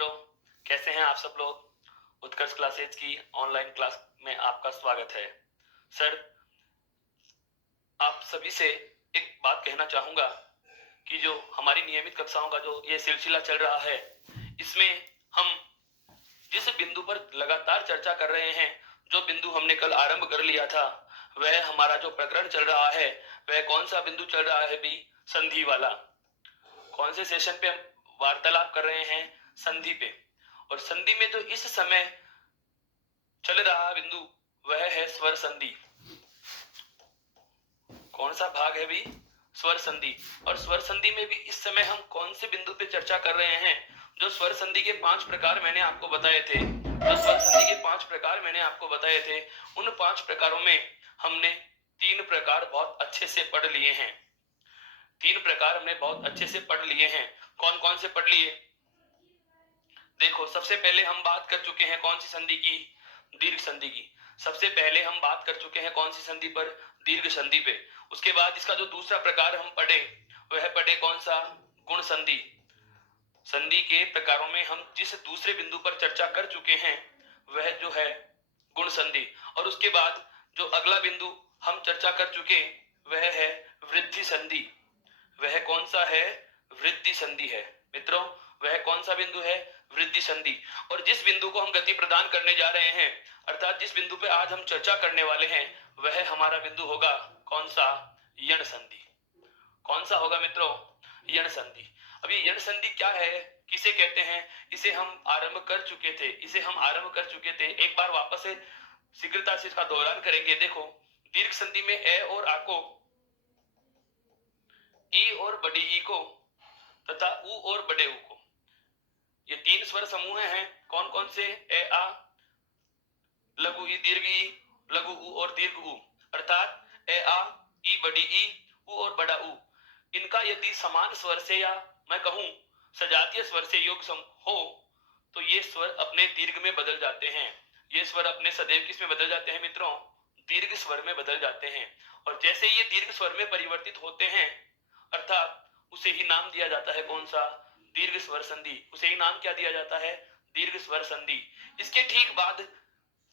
मित्रों, कैसे हैं आप सब लोग। उत्कर्ष क्लासेज की ऑनलाइन क्लास में आपका स्वागत है। सर, आप सभी से एक बात कहना चाहूंगा कि जो हमारी नियमित कक्षाओं का जो ये सिलसिला चल रहा है, इसमें हम जिस बिंदु पर लगातार चर्चा कर रहे हैं, जो बिंदु हमने कल आरंभ कर लिया था, वह हमारा जो प्रकरण चल रहा है, वह कौन सा बिंदु चल रहा है भी? संधि वाला। कौन से सेशन पे हम वार्तालाप कर रहे हैं? संधि पे। और संधि में जो इस समय चल रहा बिंदु वह है स्वर संधि। कौन सा भाग है भी? स्वर संधि। और स्वर संधि में भी इस समय हम कौन से बिंदु पे चर्चा कर रहे हैं? जो स्वर संधि के 5 प्रकार मैंने आपको बताए थे, उन 5 प्रकारों में हमने 3 प्रकार बहुत अच्छे से पढ़ लिए हैं। 3 प्रकार हमने बहुत अच्छे से पढ़ लिए हैं। कौन कौन से पढ़ लिए? देखो, सबसे पहले हम बात कर चुके हैं कौन सी संधि की? दीर्घ संधि की। सबसे पहले हम बात कर चुके हैं कौन सी संधि पर? दीर्घ संधि पे। उसके बाद इसका जो दूसरा प्रकार हम पढ़े, वह पढ़े कौन सा? गुण संधि। संधि के प्रकारों में हम जिस दूसरे बिंदु पर चर्चा कर चुके हैं, वह जो है गुण संधि। और उसके बाद जो अगला बिंदु हम चर्चा कर चुके, वह है वृद्धि संधि। वह कौन सा है? वृद्धि संधि है। मित्रों, वह कौन सा बिंदु है? वृद्धि संधि। और जिस बिंदु को हम गति प्रदान करने जा रहे हैं, अर्थात जिस बिंदु पे आज हम चर्चा करने वाले हैं, वह हमारा बिंदु होगा कौन सा? यण संधि। कौन सा होगा मित्रों? यण संधि। अब ये यण संधि क्या है, किसे कहते हैं? इसे हम आरंभ कर चुके थे। एक बार वापस से शीघ्रता से इसका दोहरान करेंगे। देखो, दीर्घ संधि में ए और आ को, ई और बड़ी ई को तथा उ और बड़े उ को, ये 3 स्वर समूह हैं। कौन कौन से? ए आ, लघु ई, दीर्घ ई, लघु उ और दीर्घ उ। अर्थात ए आ, ई बड़ी ई, उ और बड़ा उ, इनका यदि समान स्वर से या मैं कहूं सजातीय स्वर से योग हो, तो ये स्वर अपने दीर्घ में बदल जाते हैं। ये स्वर अपने सदैव किस में बदल जाते हैं मित्रों? दीर्घ स्वर में बदल जाते हैं। और जैसे ये दीर्घ स्वर में परिवर्तित होते हैं, अर्थात उसे ही नाम दिया जाता है कौन सा? दीर्घ स्वर संधि। उसे ही नाम क्या दिया जाता है? दीर्घ स्वर संधि। इसके ठीक बाद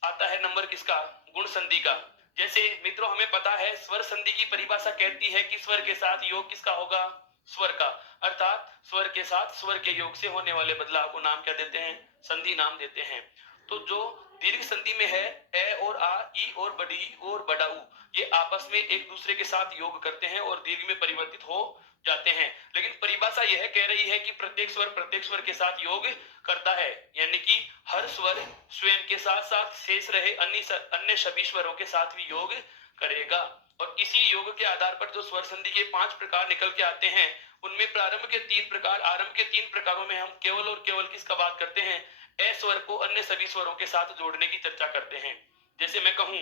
आता है नंबर किसका? गुण संधि का। जैसे मित्रों हमें पता है स्वर संधि की परिभाषा कहती है कि स्वर के साथ योग किसका होगा? स्वर का। अर्थात स्वर के साथ स्वर के योग से होने वाले बदलाव को नाम क्या देते हैं? संधि नाम देते हैं। तो जो दीर्घ संधि में है, ए और आ, ई और बड़ी ई और बड़ा उ, ये आपस में एक दूसरे के साथ योग करते हैं और दीर्घ में परिवर्तित हो जाते हैं। लेकिन परिभाषा यह कह रही है कि प्रत्येक स्वर के साथ योग करता है, यानी कि हर स्वर स्वयं के साथ साथ शेष रहे अन्य सभी स्वरों के साथ भी योग करेगा। और इसी योग के आधार पर जो स्वर संधि के 5 प्रकार निकल के आते हैं, उनमें आरंभ के 3 प्रकारों में हम केवल और केवल किसका बात करते हैं? ए स्वर को अन्य सभी स्वरों के साथ जोड़ने की चर्चा करते हैं। जैसे मैं कहूं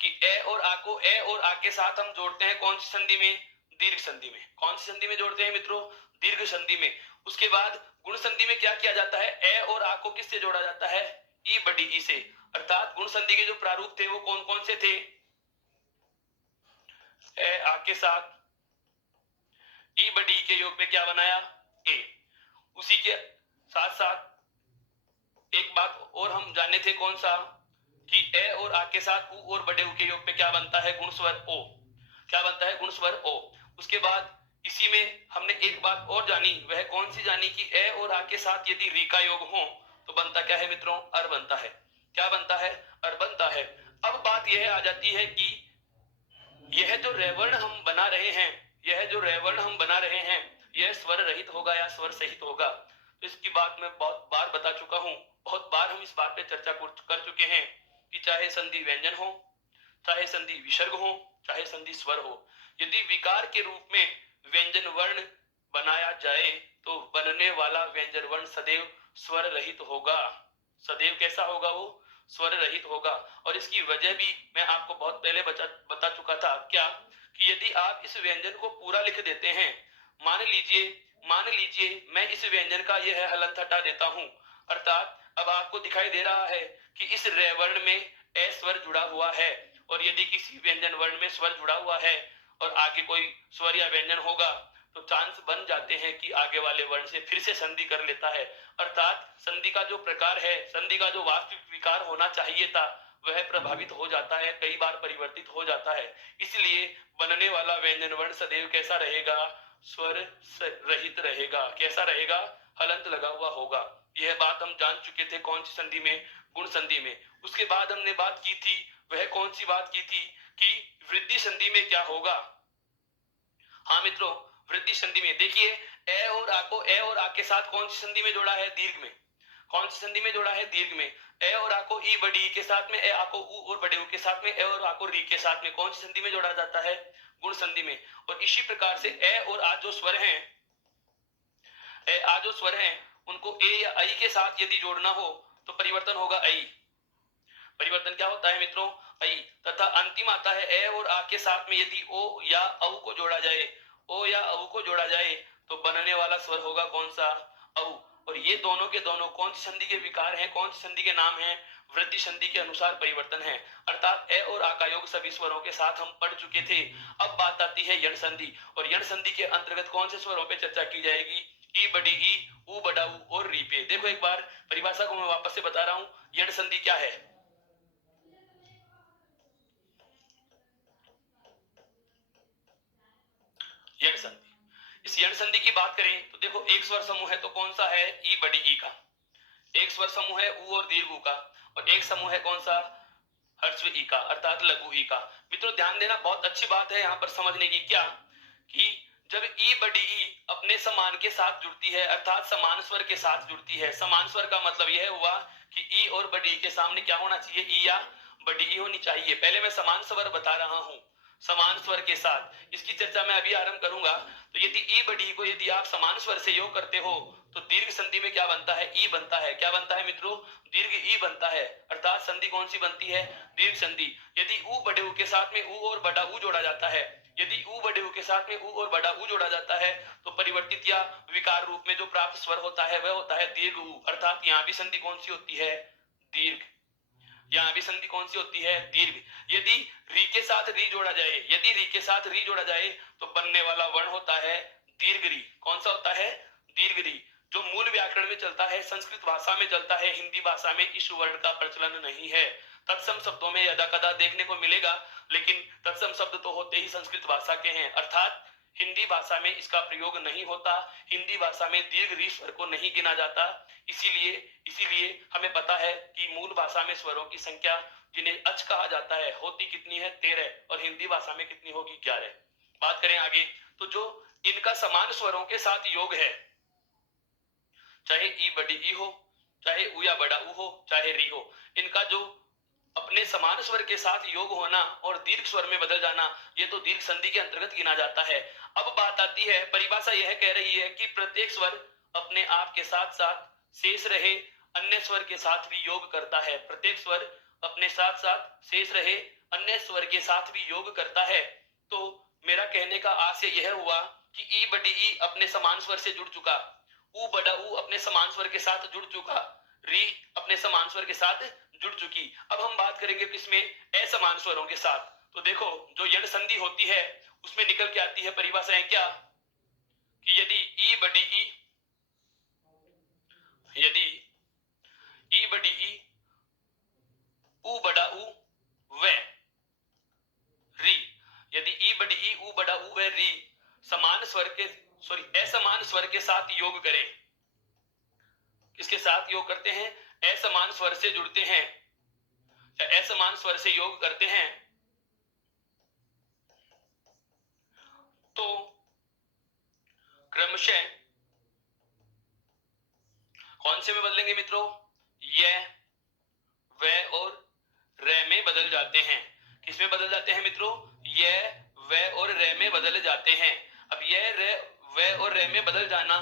कि ए और आ को ए और आ के साथ हम जोड़ते हैं कौन सी संधि में? दीर्घ संधि में। कौन सी संधि में जोड़ते हैं मित्रों? दीर्घ संधि में। उसके बाद गुण संधि में क्या किया जाता है? ए और आ को किससे जोड़ा जाता है? ई बड़ी ई से। अर्थात गुण संधि के जो प्रारूप थे वो कौन कौन से थे? ए आ के साथ ई बड़ी ई के योग पे क्या बनाया? ए। उसी के साथ साथ एक बात और हम जाने थे, कौन सा? कि ए और आ के साथ उ और बड़े उ के योग पे क्या बनता है? गुण स्वर ओ। क्या बनता है? गुण स्वर ओ। उसके बाद इसी में हमने एक बात और जानी, वह कौन सी जानी? कि ए और आ के साथ यदि री का योग हो तो बनता क्या है मित्रों? अर बनता है। क्या बनता है? अर बनता है। अब बात यह आ जाती है कि यह जो रेवर्ण हम बना रहे हैं, यह स्वर रहित होगा या स्वर सहित होगा? तो इसकी बात मैं बहुत बार बता चुका हूं, बहुत बार हम इस बात पे चर्चा कर चुके हैं कि चाहे संधि व्यंजन हो, चाहे संधि विसर्ग हो, चाहे संधि स्वर हो, यदि विकार के रूप में व्यंजन वर्ण बनाया जाए तो बनने वाला व्यंजन वर्ण सदैव स्वर रहित होगा। सदैव कैसा होगा? वो स्वर रहित होगा। और इसकी वजह भी मैं आपको बहुत पहले बता चुका था। क्या? कि यदि आप इस व्यंजन को पूरा लिख देते हैं, मान लीजिए मैं इस व्यंजन का यह हलन हटा देता हूं, अर्थात अब आपको दिखाई दे रहा है कि इस रे वर्ण में ए स्वर जुड़ा हुआ है, और यदि किसी व्यंजन वर्ण में स्वर जुड़ा हुआ है और आगे कोई स्वर या व्यंजन होगा, तो चांस बन जाते हैं कि आगे वाले वर्ण से फिर से संधि कर लेता है। अर्थात संधि का जो प्रकार है, संधि का जो वास्तविक विकार होना चाहिए था, वह प्रभावित हो जाता है, कई बार परिवर्तित हो जाता है। इसलिए बनने वाला व्यंजन वर्ण सदैव कैसा रहेगा? स्वर रहित रहेगा। कैसा रहेगा? हलंत लगा हुआ होगा। यह बात हम जान चुके थे कौन सी संधि में? गुण संधि में। उसके बाद हमने बात की थी, वह कौन सी बात की थी कि वृद्धि संधि में क्या होगा। हाँ मित्रों, वृद्धि संधि में देखिए, ए और आ को ए और आ के साथ कौन सी संधि में जोड़ा है? दीर्घ में। कौन सी संधि में जोड़ा है? दीर्घ में। ए और आ को ई बड़ी के साथ में, ए आ को उ और बड़े उ के साथ में, ए और आ को री के साथ में कौन सी संधि में जोड़ा जाता है? गुण संधि में। और इसी प्रकार से ए और आ जो स्वर हैं, ए आ जो स्वर हैं, उनको ए या आई के साथ यदि जोड़ना हो तो परिवर्तन होगा आई। परिवर्तन क्या होता है मित्रों? आई। तथा अंतिम आता है ए और आ के साथ में यदि ओ या औ को जोड़ा जाए, ओ या औ को जोड़ा जाए तो बनने वाला स्वर होगा कौन सा? औ। और ये दोनों के दोनों कौन सी संधि के विकार हैं, कौन सी संधि के नाम हैं? वृद्धि संधि के अनुसार परिवर्तन है। अर्थात ए और आ का योग सभी स्वरों के साथ हम पढ़ चुके थे। अब बात आती है यण संधि, और यण संधि के अंतर्गत कौन से स्वरों पे चर्चा की जाएगी? ई बड़ी ई, ऊ बड़ा ऊ और री पे। देखो एक बार परिभाषा को मैं वापस से बता रहा हूं, यण संधि क्या है? यण संधि, इस यण संधि की बात करें तो देखो, एक स्वर समूह है तो कौन सा है? ई बड़ी ई का। एक स्वर समूह है ऊ और दीर्घ ऊ का, और एक समूह है कौन सा? हर्स्व ई का, अर्थात लघु ई का। मित्रों ध्यान देना, बहुत अच्छी बात है यहां पर समझने की। क्या कि जब ई बड़ी ई अपने समान के साथ जुड़ती है, अर्थात समान स्वर के साथ जुड़ती है। समान स्वर का मतलब यह हुआ कि ई और बड़ी ई के सामने क्या होना चाहिए? ई या बड़ी ई होनी चाहिए। पहले मैं समान स्वर बता रहा हूं, समान स्वर के साथ। इसकी चर्चा मैं अभी आरंभ करूंगा। तो यदि ई बड़ी को यदि आप समान स्वर से योग करते हो तो दीर्घ संधि में क्या बनता है? ई बनता है। क्या बनता है मित्रों? दीर्घ ई बनता है। अर्थात संधि कौन सी बनती है? दीर्घ संधि। यदि ऊ बड़े ऊ के साथ में ऊ और बड़ा ऊ जोड़ा जाता है, यदि ऊ बड़े ऊ के साथ में ऊ और बड़ा ऊ जोड़ा जाता है तो परिवर्तित या विकार रूप में जो प्राप्त स्वर होता है वह होता है दीर्घ ऊ। अर्थात यहां भी संधि कौन सी होती है? दीर्घ। यहां भी संधि कौन सी होती है? दीर्घ। यदि री के साथ री जोड़ा जाए, यदि री के साथ री जोड़ा जाए तो बनने वाला वर्ण होता है दीर्घ री। कौन सा होता है? दीर्घ री। जो मूल व्याकरण में चलता है, संस्कृत भाषा में चलता है, हिंदी भाषा में इस वर्ण का प्रचलन नहीं है। तत्सम शब्दों में यदा कदा देखने को मिलेगा, लेकिन तत्सम शब्द तो होते ही संस्कृत भाषा के हैं, अर्थात हिंदी भाषा में इसका प्रयोग नहीं होता। हिंदी भाषा में दीर्घ री स्वर को नहीं गिना जाता। इसीलिए इसीलिए हमें पता है कि मूल भाषा में स्वरों की संख्या, जिन्हें अच कहा जाता है, होती कितनी है? 13, और हिंदी भाषा में कितनी होगी? 11। बात करें आगे, तो जो इनका समान स्वरों के साथ योग है, चाहे ई बड़ी ई हो, चाहे ऊ या बड़ा ऊ हो, चाहे री हो, इनका जो अपने समान स्वर के साथ योग होना और दीर्घ स्वर में बदल जाना, ये तो दीर्घ संधि के अंतर्गत गिना जाता है। अब बात आती है, परिभाषा यह कह रही है कि प्रत्येक स्वर अपने आप के साथ साथ शेष रहे अन्य स्वर के साथ भी योग करता है। प्रत्येक स्वर अपने साथ साथ शेष रहे अन्य स्वर के साथ भी योग करता है। तो मेरा कहने का आशय यह हुआ कि ई बड़ी ई अपने समान स्वर से जुड़ चुका, ऊ बड़ा ऊ अपने समान स्वर के साथ जुड़ चुका, री अपने समान स्वर के साथ जुड़ चुकी। अब हम बात करेंगे किसमें? असमान स्वरों के साथ। तो देखो, जो यण संधि होती है उसमें निकल के आती है परिभाषाएं क्या? कि यदि ई बड़ी ई, यदि ई बड़ी ई, ऊ बड़ा ऊ व री, यदि ई बड़ी ई, ऊ बड़ा ऊ व री समान स्वर के, सॉरी, असमान स्वर के साथ योग करें। किसके साथ योग करते हैं? असमान स्वर से जुड़ते हैं, असमान स्वर से योग करते हैं, तो क्रमशः कौन से में बदलेंगे मित्रों? य, व और र में बदल जाते हैं। किस में बदल जाते हैं मित्रों? य, व और र में बदल जाते हैं। अब य, र, व और र में बदल जाना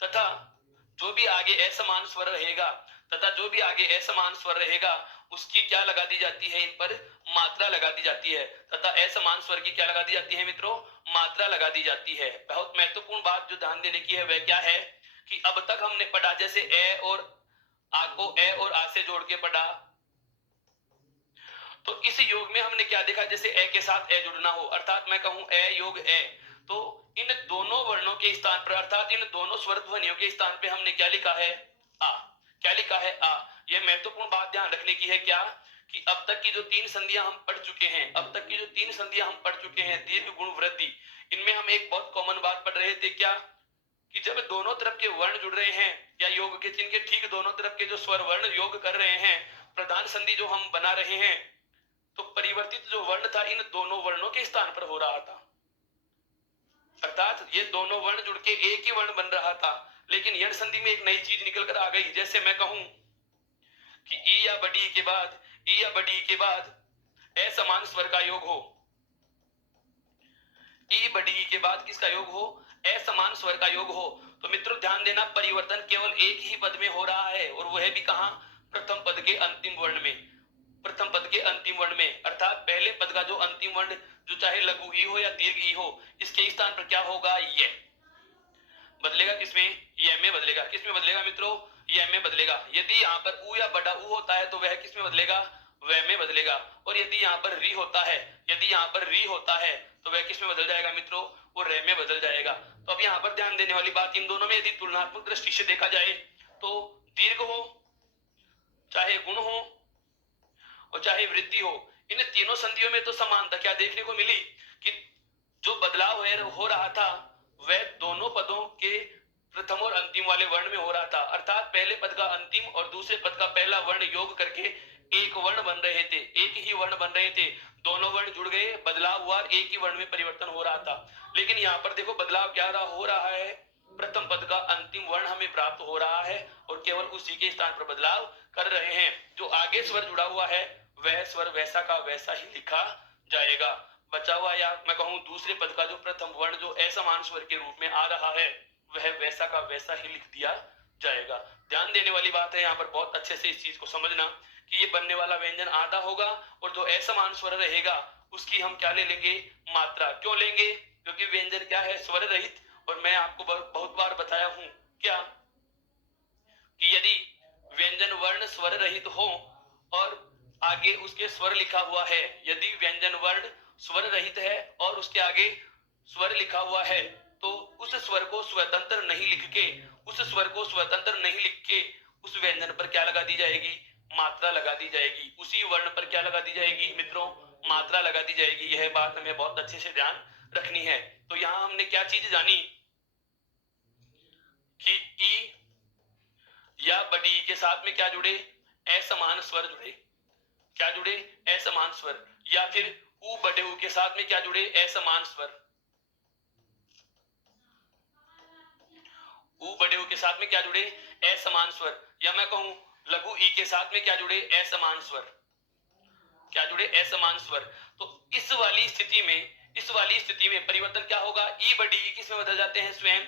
तथा जो भी आगे असमान स्वर रहेगा, तथा जो भी आगे असमान स्वर रहेगा उसकी क्या लगा दी जाती है? इन पर मात्रा लगा दी जाती है। तथा असमान स्वर की क्या लगा दी जाती है मित्रों? मात्रा लगा दी जाती है। बहुत महत्वपूर्ण बात जो ध्यान देने की है वह क्या है कि अब तक हमने पढ़ा, जैसे ए और आ को ए और आ से जोड़ के पढ़ा, तो इस योग में हमने क्या देखा? जैसे ए के साथ ए जुड़ना हो, अर्थात मैं कहूं ए योग ए, तो इन दोनों वर्णों के स्थान पर अर्थात इन दोनों स्वर ध्वनियों के स्थान पे हमने क्या लिखा है? आ। क्या लिखा है? आ। यह महत्वपूर्ण बात ध्यान रखने की है क्या कि अब तक की जो 3 संधियां हम पढ़ चुके हैं, अब तक की जो 3 संधियां हम पढ़ चुके हैं दीर्घ गुण वृद्धि, इनमें हम एक बहुत कॉमन बात पढ़ रहे थे क्या कि जब दोनों तरफ के वर्ण जुड़ रहे हैं या योग के चिन्ह के ठीक दोनों तरफ के जो स्वर वर्ण योग कर रहे हैं, प्रधान संधि जो हम बना रहे हैं, तो परिवर्तित जो वर्ण था इन दोनों वर्णों के स्थान पर हो रहा था। अर्थात ये दोनों वर्ण जुड़ के एक ही वर्ण बन रहा था। लेकिन यण संधि में एक नई चीज निकल कर आ गई। जैसे मैं कहूं कि ई या बड़ी के बाद, ई या बड़ी के बाद असमान स्वर का योग हो, ई बड़ी के बाद किसका योग हो? असमान स्वर का योग हो। तो मित्रों ध्यान देना, परिवर्तन केवल एक ही पद में हो रहा है और वह भी कहां? प्रथम पद के अंतिम वर्ण में। प्रथम पद के अंतिम वर्ण में अर्थात पहले पद का जो अंतिम वर्ण, जो चाहे लघु ई हो या दीर्घ ई हो, इसके स्थान पर क्या होगा? ये बदलेगा। किसमें? ये में बदलेगा। किसमें बदलेगा मित्रों? ये में बदलेगा। यदि यहाँ पर ऊ या बड़ा ऊ होता है तो वह किसमें बदलेगा? वह में बदलेगा। और यदि यहाँ पर री होता है, यदि यहाँ पर री होता है तो वह किसमें बदल जाएगा मित्रों? वो रे में बदल जाएगा। तो अब यहाँ पर ध्यान देने वाली बात, इन दोनों में यदि तुलनात्मक दृष्टि से देखा जाए तो दीर्घ हो चाहे गुण हो और चाहे वृद्धि हो, इन तीनों संधियों में तो समानता क्या देखने को मिली कि जो बदलाव हो रहा था वह दोनों पदों के प्रथम और अंतिम वाले वर्ण में हो रहा था। अर्थात पहले पद का अंतिम और दूसरे पद का पहला वर्ण योग करके एक वर्ण बन रहे थे, एक ही वर्ण बन रहे थे। दोनों वर्ण जुड़ गए, बदलाव हुआ, एक ही वर्ण में परिवर्तन हो रहा था। लेकिन यहाँ पर देखो बदलाव क्या हो रहा है? प्रथम पद का अंतिम वर्ण हमें प्राप्त हो रहा है और केवल उसी के स्थान पर बदलाव कर रहे हैं। जो आगे स्वर जुड़ा हुआ है वह स्वर वैसा का वैसा ही लिखा जाएगा। बचा हुआ या मैं कहूं दूसरे पद का जो प्रथम वर्ण जो असमान स्वर के रूप में आ रहा है वह वैसा का वैसा ही लिख दिया जाएगा। ध्यान देने वाली बात है यहाँ पर, बहुत अच्छे से इस चीज को समझना कि ये बनने वाला व्यंजन आधा होगा और जो असमान स्वर रहेगा उसकी हम क्या ले लेंगे? मात्रा। क्यों लेंगे? क्योंकि व्यंजन क्या है? स्वर रहित। और मैं आपको बहुत बार बताया हूं क्या कि यदि व्यंजन वर्ण स्वर रहित हो और आगे उसके स्वर लिखा हुआ है, यदि व्यंजन वर्ण स्वर रहित है और उसके आगे स्वर लिखा हुआ है तो उस स्वर को स्वतंत्र नहीं लिख के, उस स्वर को स्वतंत्र नहीं लिख के उस व्यंजन पर क्या लगा दी जाएगी? मात्रा लगा दी जाएगी। उसी वर्ण पर क्या लगा दी जाएगी मित्रों? मात्रा लगा दी जाएगी। यह बात हमें बहुत अच्छे से ध्यान रखनी है। तो यहां हमने क्या चीज जानी कि ई या बड़ी के साथ में क्या जुड़े? असमान स्वर जुड़े। क्या जुड़े? असमान स्वर। या फिर ऊ बड़े ऊ के साथ में क्या जुड़े? असमान स्वर। ऊ बड़े ऊ के साथ में क्या जुड़े? असमान स्वर। या मैं कहूं लघु ई के साथ में क्या जुड़े? असमान स्वर। क्या जुड़े? असमान स्वर। तो इस वाली स्थिति में परिवर्तन क्या होगा? ई बड़ी ई किस में बदल जाते हैं? स्वयं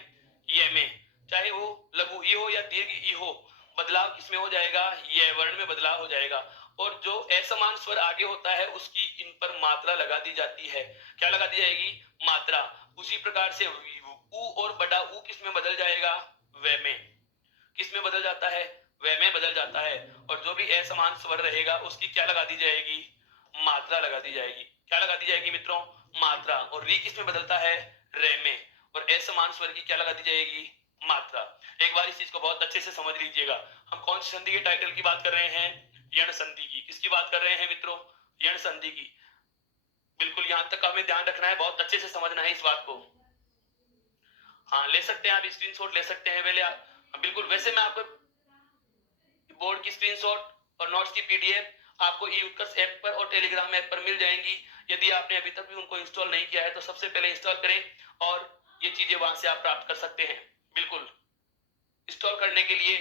ये में। चाहे वो लघु ई हो या दीर्घ ई हो, बदलाव किसमें हो जाएगा? ये वर्ण में बदलाव हो जाएगा। और जो असमान स्वर आगे होता है उसकी इन पर मात्रा लगा दी जाती है। क्या लगा दी जाएगी? मात्रा। उसी प्रकार से ऊ और बड़ा ऊ किस में बदल जाएगा? वे में। किस में बदल जाता है? वे में बदल जाता है। और जो भी असमान स्वर रहेगा उसकी क्या लगा दी जाएगी? मात्रा लगा दी जाएगी। क्या लगा दी जाएगी मित्रों? मात्रा। और री किस में बदलता है? रे में। और असमान स्वर की क्या लगा दी जाएगी? मात्रा। एक बार इस चीज को बहुत अच्छे से समझ लीजिएगा। हम कौन सी संधि के टाइटल की बात कर रहे हैं? यण संधि की। किसकी बात कर रहे हैं मित्रों? यण संधि की। बिल्कुल यहां तक हमें ध्यान रखना है, बहुत अच्छे से समझना है इस बात को। हाँ ले सकते हैं आप, स्क्रीनशॉट ले सकते हैं पहले आप। बिल्कुल, वैसे मैं आपको बोर्ड की स्क्रीनशॉट और नोट्स की पीडीएफ आपको ई उत्कर्ष ऐप पर और टेलीग्राम ऐप पर मिल जाएंगी। यदि आपने अभी तक भी उनको इंस्टॉल नहीं किया है तो सबसे पहले इंस्टॉल करें और ये चीजें वहां से आप प्राप्त कर सकते हैं। बिल्कुल, इंस्टॉल करने के लिए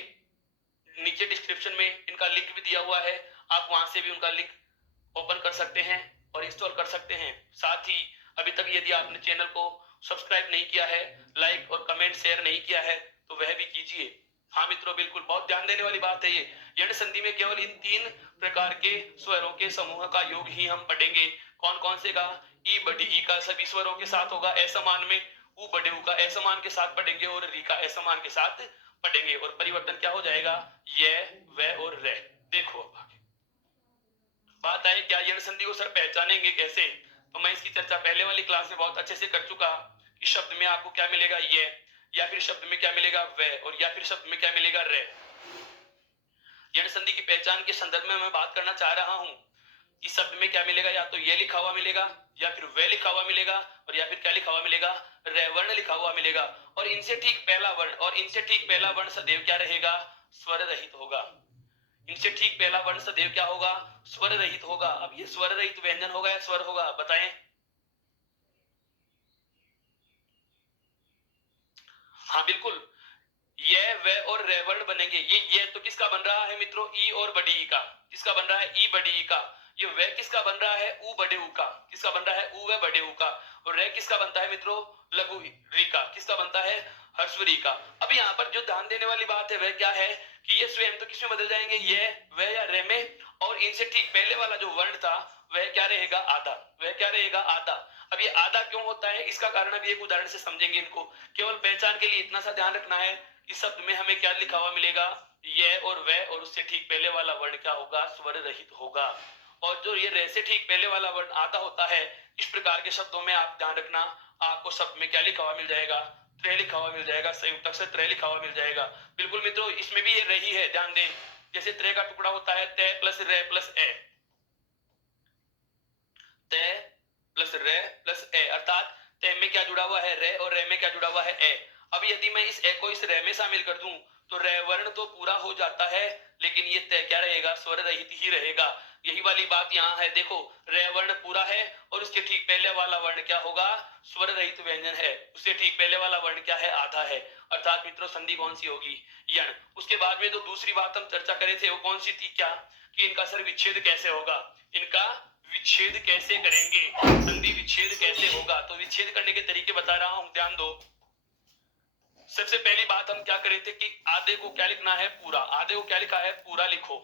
नीचे डिस्क्रिप्शन में इनका लिंक भी दिया हुआ है, आप वहां से भी उनका लिंक ओपन कर सकते हैं और इंस्टॉल कर सकते हैं। साथ ही अभी तक यदि आपने चैनल को सब्सक्राइब नहीं किया है, लाइक और कमेंट शेयर नहीं किया है तो वह भी कीजिए। हाँ मित्रों, बिल्कुल बहुत ध्यान देने वाली बात है ये। यण संधि में केवल इन 3 प्रकार के स्वरों के समूह का योग ही हम पढ़ेंगे। कौन कौन से का? ई बड़ी ई का सभी स्वरों के साथ होगा असमान में, ऊ बड़े ऊ का असमान के साथ पढ़ेंगे और री का असमान के साथ पढ़ेंगे। और परिवर्तन क्या हो जाएगा? ये, वे और रे। देखो अब आगे बात आए क्या यण संधि को सर पहचानेंगे कैसे, तो मैं इसकी चर्चा पहले वाली क्लास में बहुत अच्छे से कर चुका इस शब्द में आपको क्या मिलेगा, ये, या फिर शब्द में क्या मिलेगा, वे, और या फिर शब्द में क्या मिलेगा, रे। यण संधि की पहचान के संदर्भ में मैं बात करना चाह रहा हूं। इस शब्द में क्या मिलेगा, या तो ये लिखा हुआ मिलेगा, या फिर वे लिखा हुआ मिलेगा, और या फिर क्या लिखा हुआ मिलेगा, रे वर्ण लिखा हुआ मिलेगा। और इनसे ठीक पहला वर्ण सदैव क्या रहेगा, स्वर रहित होगा। इनसे ठीक पहला वर्ण सदैव क्या होगा, स्वर रहित होगा। अब ये स्वर रहित व्यंजन होगा या स्वर होगा, बताएं। हाँ बिल्कुल, ये, वे और रे वर्ण बनेंगे। ये तो किसका बन रहा है मित्रों, ई और बड़ी ई का। किसका बन रहा है, ई बड़ी ई का। ये वे किसका बन रहा है, ऊ बड़े ऊ का। किसका बन रहा है, ऊ व बड़े ऊ का। और रे किसका बनता है मित्रों, लघु री का। किसका बनता है, ह्रस्व री का। अब यहाँ पर जो ध्यान देने वाली बात है वह क्या है कि ये स्वयं तो किसमें बदल जाएंगे, ये, वे या रे में। और इनसे ठीक पहले वाला जो वर्ण था वह क्या रहेगा, आधा। वह क्या रहेगा, आधा। अब ये आधा क्यों होता है, इसका कारण अभी एक उदाहरण से समझेंगे इनको। केवल पहचान के लिए इतना सा ध्यान रखना है, इस शब्द में हमें क्या लिखा हुआ मिलेगा, ये और वह, और उससे ठीक पहले वाला वर्ण क्या होगा, स्वर रहित होगा। और जो ये रे से ठीक पहले वाला वर्ण आधा होता है, इस प्रकार के शब्दों में आप ध्यान रखना, आपको शब्द में क्या लिखा हुआ मिल जाएगा, त्रे लिखा हुआ मिल जाएगा, संयुक्त अक्षर त्रे लिखा हुआ मिल जाएगा। बिल्कुल मित्रों, इसमें भी ये रही है, ध्यान दें। जैसे त्रे का टुकड़ा होता है ते प्लस रे प्लस ए, ते प्लस रे प्लस ए, अर्थात ते में क्या जुड़ा हुआ है, रे, और रे में क्या जुड़ा हुआ है, ए। अब यदि मैं इस ए को इस रे में शामिल कर दूं तो रे वर्ण तो पूरा हो जाता है, लेकिन ये ते क्या रहेगा, स्वर रहित ही रहेगा। यही वाली बात यहाँ है, देखो, रे वर्ण पूरा है और उसके ठीक पहले वाला वर्ण क्या होगा, स्वर रहित व्यंजन है। उससे ठीक पहले वाला वर्ण क्या है, आधा है। अर्थात मित्रों संधि कौन सी होगी, यण। उसके बाद में जो दूसरी बात हम चर्चा करे थे वो कौन सी थी, क्या, कि इनका सर विच्छेद कैसे होगा। इनका विच्छेद कैसे करेंगे, संधि विच्छेद कैसे होगा। तो विच्छेद करने के तरीके बता रहा हूं, ध्यान दो। सबसे पहली बात हम क्या करे थे कि आधे को क्या लिखना है, पूरा। आधे को क्या लिखा है, पूरा लिखो।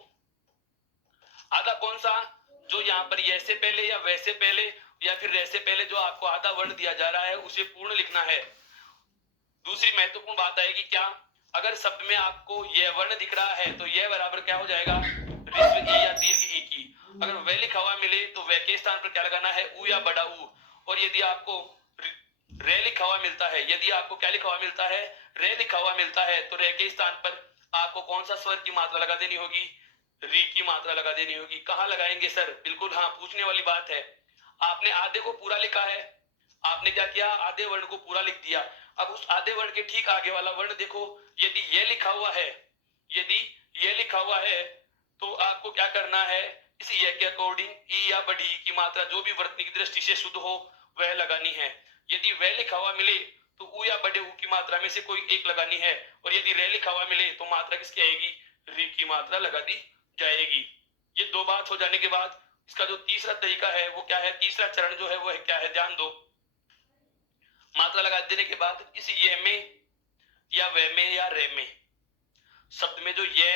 आधा कौन सा, जो यहाँ पर ये से पहले या वैसे पहले या फिर रे से पहले जो आपको आधा वर्ण दिया जा रहा है उसे पूर्ण लिखना है। दूसरी महत्वपूर्ण बात आएगी क्या, अगर शब्द में आपको यह वर्ण दिख रहा है तो यह बराबर क्या हो जाएगा, ऋस्व ई या दीर्घ ई की। अगर वह लिखा हुआ मिले तो वह के स्थान पर क्या लगाना है, ऊ या बड़ा ऊ। और यदि आपको रे लिखा हुआ मिलता है, यदि आपको क्या लिखा हुआ मिलता है, रे लिखा हुआ मिलता है, तो रे के स्थान पर आपको कौन सा स्वर की मात्रा लगा देनी होगी, री की मात्रा लगा देनी होगी। कहां लगाएंगे सर, बिल्कुल हाँ, पूछने वाली बात है। आपने आधे को पूरा लिखा है, आपने क्या किया, आधे वर्ण को पूरा लिख दिया। अब उस आधे वर्ण के ठीक आगे वाला वर्ण देखो, यदि ये लिखा हुआ है, यदि ये लिखा हुआ है तो आपको क्या करना है, इस ये के अकॉर्डिंग ई या बड़ी ई की मात्रा जो भी वर्तनी की दृष्टि से शुद्ध हो वह लगानी है। यदि वह लिखा हुआ मिले तो ऊ या बड़े ऊ की मात्रा में से कोई एक लगानी है। और यदि रे लिखा हुआ मिले तो मात्रा किसकी आएगी, री की मात्रा लगा दी जाएगी। ये दो बात हो जाने के बाद इसका जो तीसरा तरीका है वो क्या है, तीसरा चरण जो है वो है क्या है, ध्यान दो। मात्रा लगा देने के बाद इस ये में या वे में या रे में, शब्द में जो ये,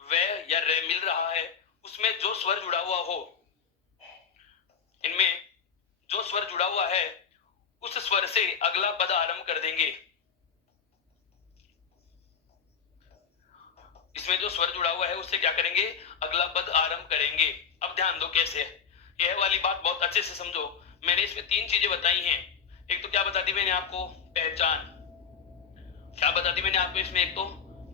वे या रे मिल रहा है उसमें जो स्वर जुड़ा हुआ हो, इनमें जो स्वर जुड़ा हुआ है उस स्वर से अगला पद आरंभ कर देंगे। इसमें जो स्वर जुड़ा हुआ है उससे क्या करेंगे, अगला पद आरंभ करेंगे। अब ध्यान दो कैसे है, यह वाली बात बहुत अच्छे से समझो। मैंने इसमें तीन चीजें बताई हैं। एक तो क्या बता दी मैंने आपको, पहचान। क्या बता दी मैंने आपको इसमें, एक तो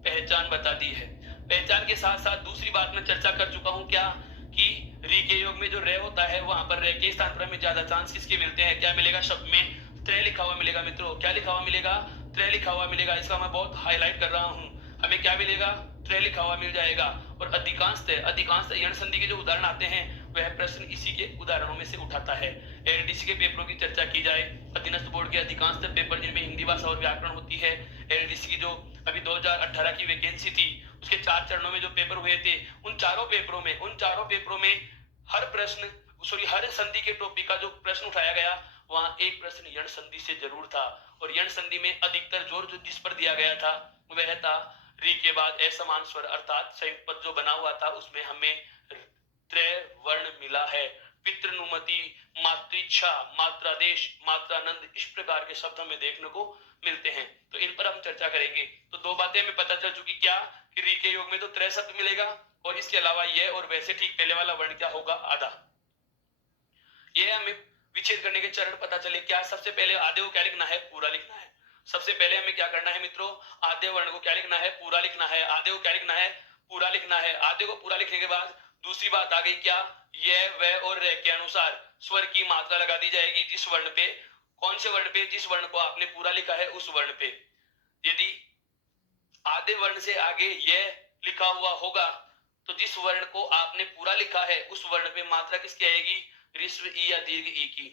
पहचान बता दी है। पहचान के साथ साथ दूसरी बात मैं चर्चा कर चुका हूं, क्या, कि री के योग में जो रे होता है वहां पर रे के स्थान पर हमें ज्यादा चांस किसके मिलते हैं, क्या मिलेगा, शब्द में त्रे लिखा हुआ मिलेगा। मित्रों क्या लिखा हुआ मिलेगा, त्रे लिखा हुआ मिलेगा। इसका मैं बहुत हाईलाइट कर रहा हूं, हमें क्या मिलेगा, त्रे लिखा हुआ मिल जाएगा। और अधिकांश यण संधि के जो उदाहरण आते हैं वह प्रश्न इसी के उदाहरणों में से उठाता है। एलडीसी के पेपरों की चर्चा की जाए, अधीनस्थ बोर्ड के अधिकांश पेपर जिनमें हिंदी भाषा और व्याकरण होती है, एलडीसी की जो अभी 2018 की वैकेंसी थी उसके 4 चरणों में जो पेपर हुए थे, उन चारों पेपरों में हर प्रश्न, सॉरी, हर संधि के टॉपिक का जो प्रश्न उठाया गया वहां एक प्रश्न यण संधि से जरूर था। और यण संधि में अधिकतर जोर जो जिस पर दिया गया था वह था री के बाद असमान स्वर, अर्थात संयुक्त पद जो बना हुआ था उसमें हमें त्रय वर्ण मिला है। पितृनुमति, मातृच्छा, मात्रादेश, मात्रानंद, इस प्रकार के शब्द हमें देखने को मिलते हैं। तो इन पर हम चर्चा करेंगे। तो दो बातें हमें पता चल चुकी, क्या, कि री के योग में तो त्रय शब्द मिलेगा और इसके अलावा ये और वैसे ठीक पहले वाला वर्ण क्या होगा, आधा। ये हमें विच्छेद करने के चरण पता चले क्या। सबसे पहले आधे को क्या लिखना है, पूरा लिखना है। सबसे पहले हमें क्या करना है मित्रों, आधे वर्ण को क्या लिखना है, पूरा लिखना है। आधे को क्या लिखना है, पूरा लिखना है। आधे को पूरा लिखने के बाद दूसरी बात आ गई क्या, यह वह और रह के अनुसार स्वर की मात्रा लगा दी जाएगी जिस वर्ण पे, कौन से वर्ण पे, जिस वर्ण को आपने पूरा लिखा है उस वर्ण पे। यदि आधे वर्ण से आगे यह लिखा हुआ होगा तो जिस वर्ण को आपने पूरा लिखा है उस वर्ण पे मात्रा किसकी आएगी, ऋस्व ई या दीर्घ ई की।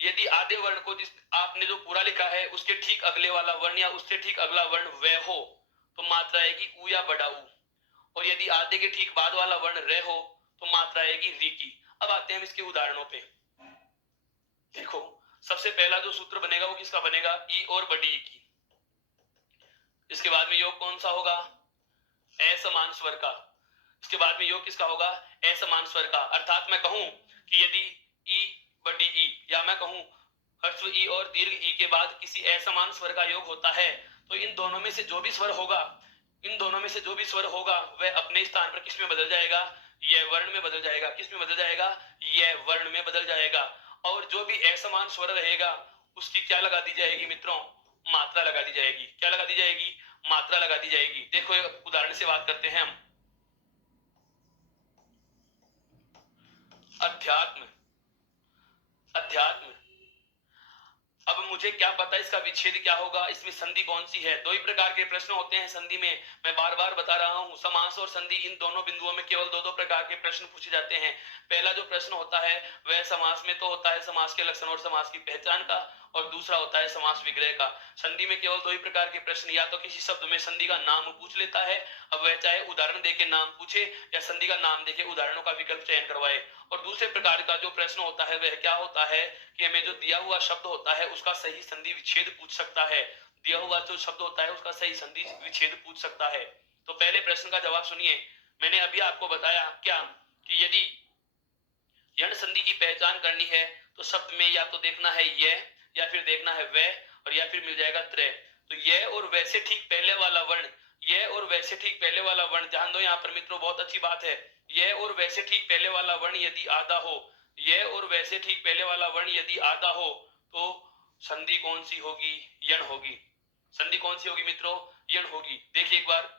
यदि आधे वर्ण को जिस आपने जो पूरा लिखा है उसके ठीक अगले वाला वर्ण या उससे ठीक अगला वर्ण वह हो तो मात्रा आएगी ऊ या बड़ा ऊ। और यदि आधे के ठीक बाद वाला वर्ण रे हो तो मात्रा आएगी री की। अब आते हैं हम इसके उदाहरणों पे। देखो सबसे पहला जो सूत्र बनेगा वो किसका बनेगा, ई और बड़ी ई की। इसके बाद में योग कौन सा होगा, असमान स्वर का। इसके बाद में योग किसका होगा, असमान स्वर का। अर्थात मैं कहूं कि यदि ई बड़ी ई या मैं कहूं ह्रस्व ई और दीर्घ ई के बाद किसी असमान स्वर का योग होता है तो इन दोनों में से जो भी स्वर होगा, इन दोनों में से जो भी स्वर होगा वह अपने स्थान पर किस में बदल जाएगा, यह वर्ण में बदल जाएगा। किस में बदल जाएगा, यह वर्ण में बदल जाएगा। और जो भी असमान स्वर रहेगा उसकी क्या लगा दी जाएगी मित्रों, मात्रा लगा दी जाएगी। क्या लगा दी जाएगी, मात्रा लगा दी जाएगी। देखो एक उदाहरण से बात करते हैं हम। अध्यात्म, अध्यात्म। अब मुझे क्या पता इसका विच्छेद क्या होगा, इसमें संधि कौन सी है। दो ही प्रकार के प्रश्न होते हैं संधि में, मैं बार बार बता रहा हूं। समास और संधि इन दोनों बिंदुओं में केवल दो दो प्रकार के प्रश्न पूछे जाते हैं। पहला जो प्रश्न होता है वह समास में तो होता है समास के लक्षण और समास की पहचान का, और दूसरा होता है समास विग्रह का। संधि में केवल दो ही प्रकार के प्रश्न, या तो किसी शब्द में संधि का नाम पूछ लेता है, अब वह चाहे उदाहरण देके नाम पूछे या संधि का नाम देके उदाहरणों का विकल्प चयन करवाए। और दूसरे प्रकार का जो प्रश्न होता है वह क्या होता है कि हमें जो दिया हुआ शब्द होता है उसका सही संधि विच्छेद पूछ सकता है। दिया हुआ जो शब्द होता है उसका सही संधि विच्छेद पूछ सकता है। तो पहले प्रश्न का जवाब सुनिए। मैंने अभी आपको बताया क्या कि यदि यण संधि की पहचान करनी है तो शब्द में या तो देखना है यह, या फिर देखना है वह, और या फिर मिल जाएगा त्रय। तो यह और वैसे ठीक पहले वाला वर्ण, यह और वैसे ठीक पहले वाला वर्ण, ध्यान दो यहाँ पर मित्रों बहुत अच्छी बात है। यह और वैसे ठीक पहले वाला वर्ण यदि आधा हो, यह और वैसे ठीक पहले वाला वर्ण यदि आधा हो तो संधि कौन सी होगी, यण होगी। संधि कौन सी होगी मित्रों, यण होगी। देखिए एक बार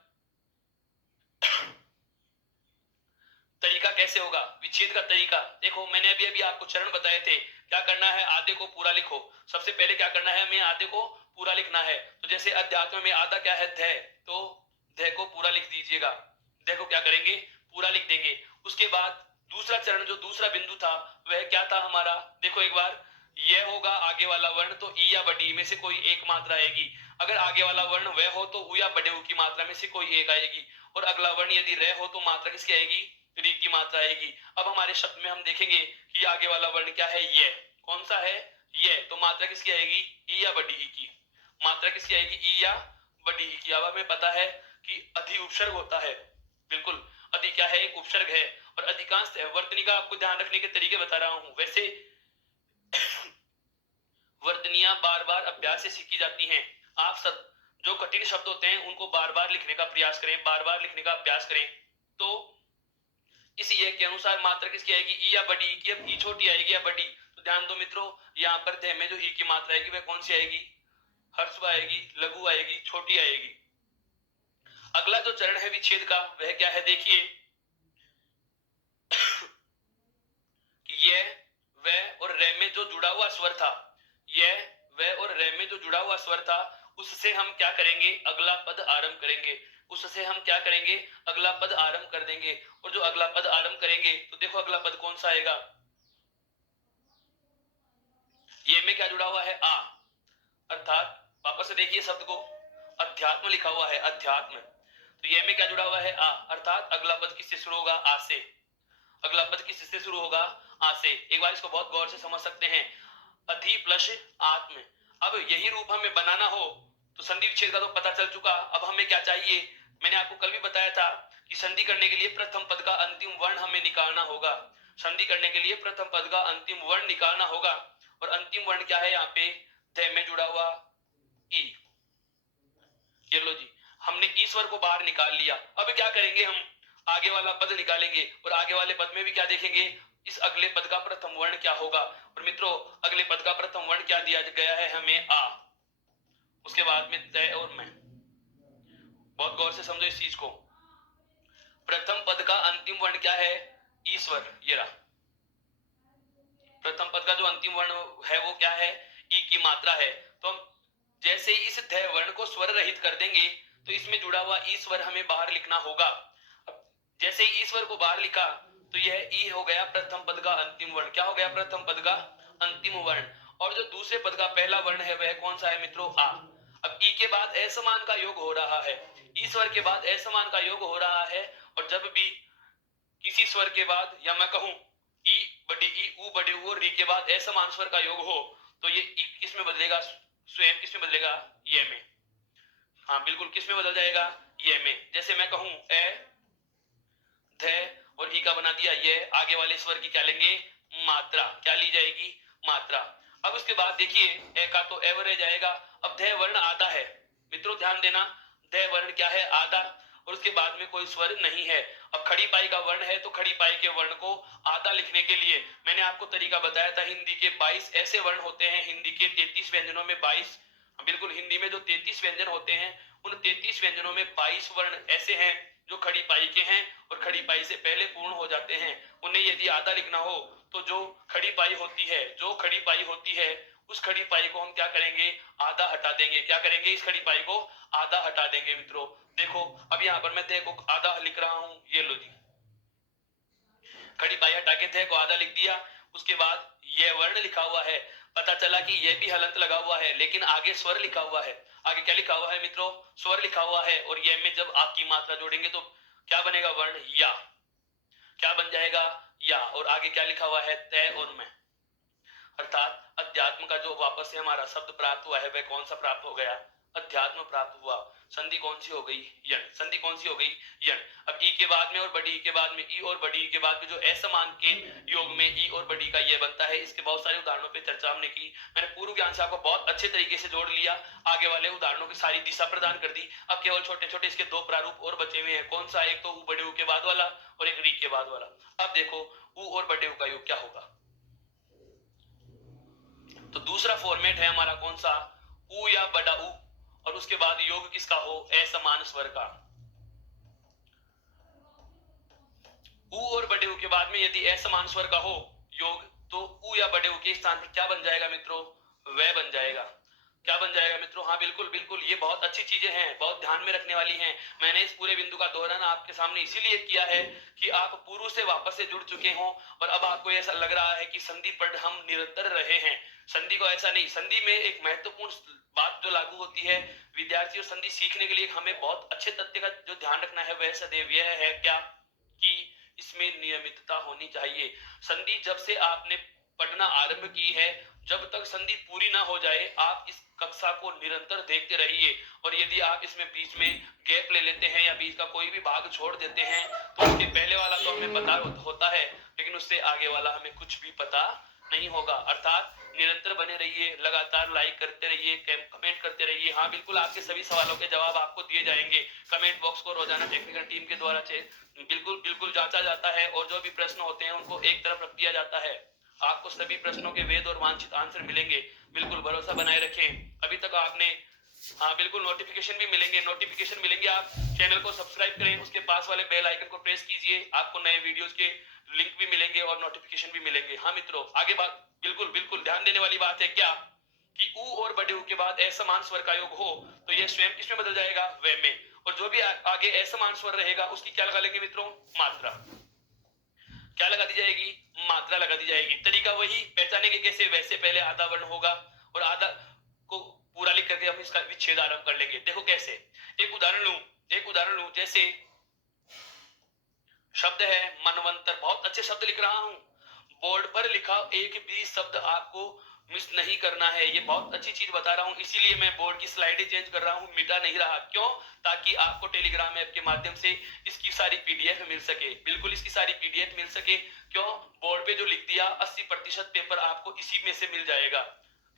तरीका कैसे होगा विच्छेद का तरीका। देखो मैंने अभी अभी आपको चरण बताए थे। क्या करना है, आधे को पूरा लिखो। सबसे पहले क्या करना है, हमें आधे को पूरा लिखना है। तो जैसे अध्यात्म में आधा क्या है, ध, तो ध को पूरा लिख दीजिएगा। ध को क्या करेंगे, पूरा लिख देंगे। उसके बाद दूसरा चरण जो दूसरा बिंदु था वह क्या था हमारा, देखो एक बार, यह होगा आगे वाला वर्ण तो ई या बड़ी में से कोई एक मात्रा आएगी। अगर आगे वाला वर्ण वह हो तो ऊ या बड़े ऊ की मात्रा में से कोई एक आएगी। और अगला वर्ण यदि रह हो तो मात्रा किसकी आएगी, री की मात्रा आएगी। अब हमारे शब्द में हम देखेंगे कि आगे वाला वर्ण क्या है, ये कौन सा है, ये, तो मात्रा किसकी आएगी, ई या बड़ी ई की। मात्रा किसकी आएगी, ई या बड़ी ई की। अब हमें पता है कि अधि उपसर्ग होता है, बिल्कुल अधि क्या है, एक उपसर्ग है। और अधिकांश वर्तनी का आपको ध्यान रखने के तरीके बता रहा हूं। वैसे वर्तनियां बार बार अभ्यास से सीखी जाती हैं। आप सब जो कठिन शब्द होते हैं उनको बार बार लिखने का प्रयास करें, बार बार लिखने का अभ्यास करें। तो इसी एक के अनुसार मात्रा किसकी आएगी, ई या बड़ी ई की। अब ई छोटी आएगी या बड़ी, तो ध्यान दो मित्रों यहाँ पर ध में जो ई की मात्रा आएगी वह कौन सी आएगी, ह्रस्व आएगी, लघु आएगी, छोटी आएगी। अगला जो चरण है विच्छेद का वह क्या है, देखिए कि यह वह और रे में जो जुड़ा हुआ स्वर था, यह वह और रे में जो जुड़ा हुआ स्वर था उससे हम क्या करेंगे, अगला पद आरंभ करेंगे। उससे हम क्या करेंगे, अगला पद आरंभ कर देंगे। और जो अगला पद आरंभ करेंगे तो देखो अगला पद कौन सा आएगा, ये में क्या जुड़ा हुआ है, आ। अर्थात वापस से देखिए शब्द को, अध्यात्म लिखा हुआ है, अध्यात्म। तो ये में क्या जुड़ा हुआ है, आ। अर्थात अगला पद किससे शुरू होगा, आ से। अगला पद किससे शुरू होगा, आ से। एक बार इसको बहुत गौर से समझ सकते हैं, अधि प्लस आत्म। अब यही रूप हमें बनाना हो तो संधि विच्छेद का तो पता चल चुका। अब हमें क्या चाहिए, मैंने आपको कल भी बताया था कि संधि करने के लिए प्रथम पद का अंतिम वर्ण हमें निकालना होगा। संधि करने के लिए प्रथम पद का अंतिम वर्ण निकालना होगा। और अंतिम वर्ण क्या है, यहाँ पे ध में जुड़ा हुआ ई। ये लो जी, हमने ईश्वर को बाहर निकाल लिया। अब क्या करेंगे हम, आगे वाला पद निकालेंगे और आगे वाले पद में भी क्या देखेंगे, इस अगले पद का प्रथम वर्ण क्या होगा। और मित्रों अगले पद का प्रथम वर्ण क्या दिया गया है हमें, आ। उसके बाद में तय और मैं। बहुत गौर से समझो इस चीज को। प्रथम पद का अंतिम वर्ण क्या है, ईश्वर। ये रहा प्रथम पद का जो अंतिम वर्ण है वो क्या है, ई की मात्रा है। तो हम जैसे ही इस ध वर्ण को स्वर रहित कर देंगे तो इसमें जुड़ा हुआ ईश्वर हमें बाहर लिखना होगा। जैसे ही ईश्वर को बाहर लिखा तो यह ई हो गया प्रथम पद का अंतिम वर्ण। क्या हो गया, प्रथम पद का अंतिम वर्ण। और जो दूसरे पद का पहला वर्ण है वह कौन सा है मित्रों, आ। अब ई के बाद असमान का योग हो रहा है, ईश्वर के बाद असमान का योग हो रहा है। और जब भी किसी स्वर के बाद, या मैं कहूं ई बड़ी ई ऊ बड़े ऊ और री के बाद असमान स्वर का योग हो तो ये किस में बदलेगा, स्वयं किस में बदलेगा, ये में। हाँ बिल्कुल, किस में बदल जाएगा, ये में। जैसे मैं कहूं ए ध और ई का बना दिया ये, आगे वाले स्वर की क्या लेंगे, मात्रा। क्या ली जाएगी, मात्रा। अब उसके बाद देखिए ए का तो ए रह जाएगा। अब ध वर्ण आधा है मित्रों, ध्यान देना, ध वर्ण क्या है, आधा। और उसके बाद में कोई स्वर नहीं है। अब खड़ी पाई का वर्ण है तो खड़ी पाई के वर्ण को आधा लिखने के लिए मैंने आपको तरीका बताया था। हिंदी के 22 ऐसे वर्ण होते हैं, हिंदी के 33 व्यंजनों में 22, बिल्कुल हिंदी में जो 33 व्यंजन होते हैं उन 33 व्यंजनों में 22 वर्ण ऐसे हैं जो खड़ी पाई के हैं और खड़ी पाई से पहले पूर्ण हो जाते हैं। उन्हें यदि आधा लिखना हो तो जो खड़ी पाई होती है, जो खड़ी पाई होती है उस खड़ी पाई को हम क्या करेंगे, आधा हटा देंगे। क्या करेंगे, इस खड़ी पाई को आधा हटा देंगे मित्रों। देखो अब यहाँ पर मैं देखो आधा लिख रहा हूं, ये लो जी, खड़ी पाई हटा के थे को आधा लिख दिया। उसके बाद ये वर्ण लिखा हुआ है, पता चला कि ये भी हलंत लगा हुआ है लेकिन आगे स्वर लिखा हुआ है। आगे क्या लिखा हुआ है मित्रों, स्वर लिखा हुआ है। और ये में जब आपकी मात्रा जोड़ेंगे तो क्या बनेगा, वर्ण या। क्या बन जाएगा, या। और आगे क्या लिखा हुआ है, तय और मैं। अर्थात अध्यात्म का जो वापस से हमारा शब्द प्राप्त हुआ है वह कौन सा प्राप्त हो गया, अध्यात्म प्राप्त हुआ। संधि कौन सी हो गई, यण। संधि कौन सी हो गई, यण। अब ई के बाद में और बड़ी ई के बाद में ई और बड़ी ई के बाद में जो असमान के योग में ई और बड़ी का ये बनता है, इसके बहुत सारे उदाहरणों पे चर्चा हमने की। मैंने पूर्व ज्ञान से आपको बहुत अच्छे तरीके से जोड़ लिया, आगे वाले उदाहरणों की सारी दिशा प्रदान कर दी। अब केवल छोटे छोटे इसके दो प्रारूप और बचे हुए हैं। कौन सा, एक तो ऊ बड़े ऊ के बाद वाला और एक री के बाद वाला। अब देखो ऊ और बड़े ऊ का योग क्या होगा। तो दूसरा फॉर्मेट है हमारा कौन सा, ऊ या बड़ा ऊ और उसके बाद योग किसका हो, असमान स्वर का। ऊ और बड़े ऊ के बाद में यदि असमान स्वर का हो योग तो ऊ या बड़े ऊ के स्थान पर क्या बन जाएगा मित्रों, वह बन जाएगा। क्या बन जाएगा मित्रों, हाँ बिल्कुल बिल्कुल, ये बहुत अच्छी चीजें हैं, बहुत ध्यान में रखने वाली हैं। मैंने इस पूरे बिंदु का दोहरान आपके सामने इसीलिए किया है कि आप पूर्व से वापस से जुड़ चुके हों और अब आपको ऐसा लग रहा है कि संधि पर हम निरंतर रहे हैं। संधि को ऐसा नहीं, संधि में एक महत्वपूर्ण बात जो लागू होती है विद्यार्थी, और संधि सीखने के लिए हमें बहुत अच्छे तथ्य का जो ध्यान रखना है वह सदैव यह है क्या, कि इसमें नियमितता होनी चाहिए। संधि जब से आपने पढ़ना आरंभ की है, जब तक संधि पूरी ना हो जाए आप इस कक्षा को निरंतर देखते रहिए। और यदि आप इसमें बीच में गैप ले लेते हैं या बीच का कोई भी भाग छोड़ देते हैं तो उसके पहले वाला तो हमें पता होता है लेकिन उससे आगे वाला हमें कुछ भी पता नहीं होगा। अर्थात निरंतर बने रहिए, लगातार लाइक करते रहिए, कमेंट करते रहिए। हाँ बिल्कुल, आपके सभी सवालों के जवाब आपको दिए जाएंगे। कमेंट बॉक्स को रोजाना टेक्निकल टीम के द्वारा बिल्कुल बिल्कुल जांचा जाता है और जो भी प्रश्न होते हैं उनको एक तरफ रख दिया जाता है। आपको सभी प्रश्नों के वेद और वांछित आंसर मिलेंगे। बिल्कुल भरोसा बनाए रखें। अभी तक आपने, हाँ बिल्कुल, नोटिफिकेशन भी मिलेंगे, नोटिफिकेशन मिलेंगे। आप चैनल को सब्सक्राइब करें, उसके पास वाले बेल आइकन को प्रेस कीजिए, आपको नए वीडियोस के लिंक भी मिलेंगे और नोटिफिकेशन भी मिलेंगे। हाँ मित्रों, आगे बात बिल्कुल बिल्कुल ध्यान देने वाली बात है क्या, कि ऊ और बड़े ऊ के बाद असमान स्वर का योग हो तो यह स्वयं किसमें बदल जाएगा, वे में। और जो भी आगे असमान स्वर रहेगा उसकी क्या लगा लेंगे मित्रों, मात्रा। क्या लगा दी जाएगी, मात्रा लगा दी जाएगी। तरीका वही, पहचानेंगे कैसे, वैसे पहले आधा वर्ण होगा और आधा को पूरा लिख करके हम इसका विच्छेद आरंभ कर लेंगे। देखो कैसे, एक उदाहरण लूं, जैसे शब्द है मनवंतर। बहुत अच्छे शब्द लिख रहा हूं, बोर्ड पर लिखा एक भी शब्द आपको मिस नहीं करना है। ये बहुत अच्छी चीज बता रहा हूं, इसीलिए मैं बोर्ड की स्लाइडें चेंज कर रहा हूं, मिटा नहीं रहा। क्यों, ताकि आपको टेलीग्राम ऐप के माध्यम से इसकी सारी पीडीएफ मिल सके। बिल्कुल इसकी सारी पीडीएफ मिल सके। क्यों, बोर्ड पे जो लिख दिया 80% पेपर आपको इसी में से मिल जाएगा।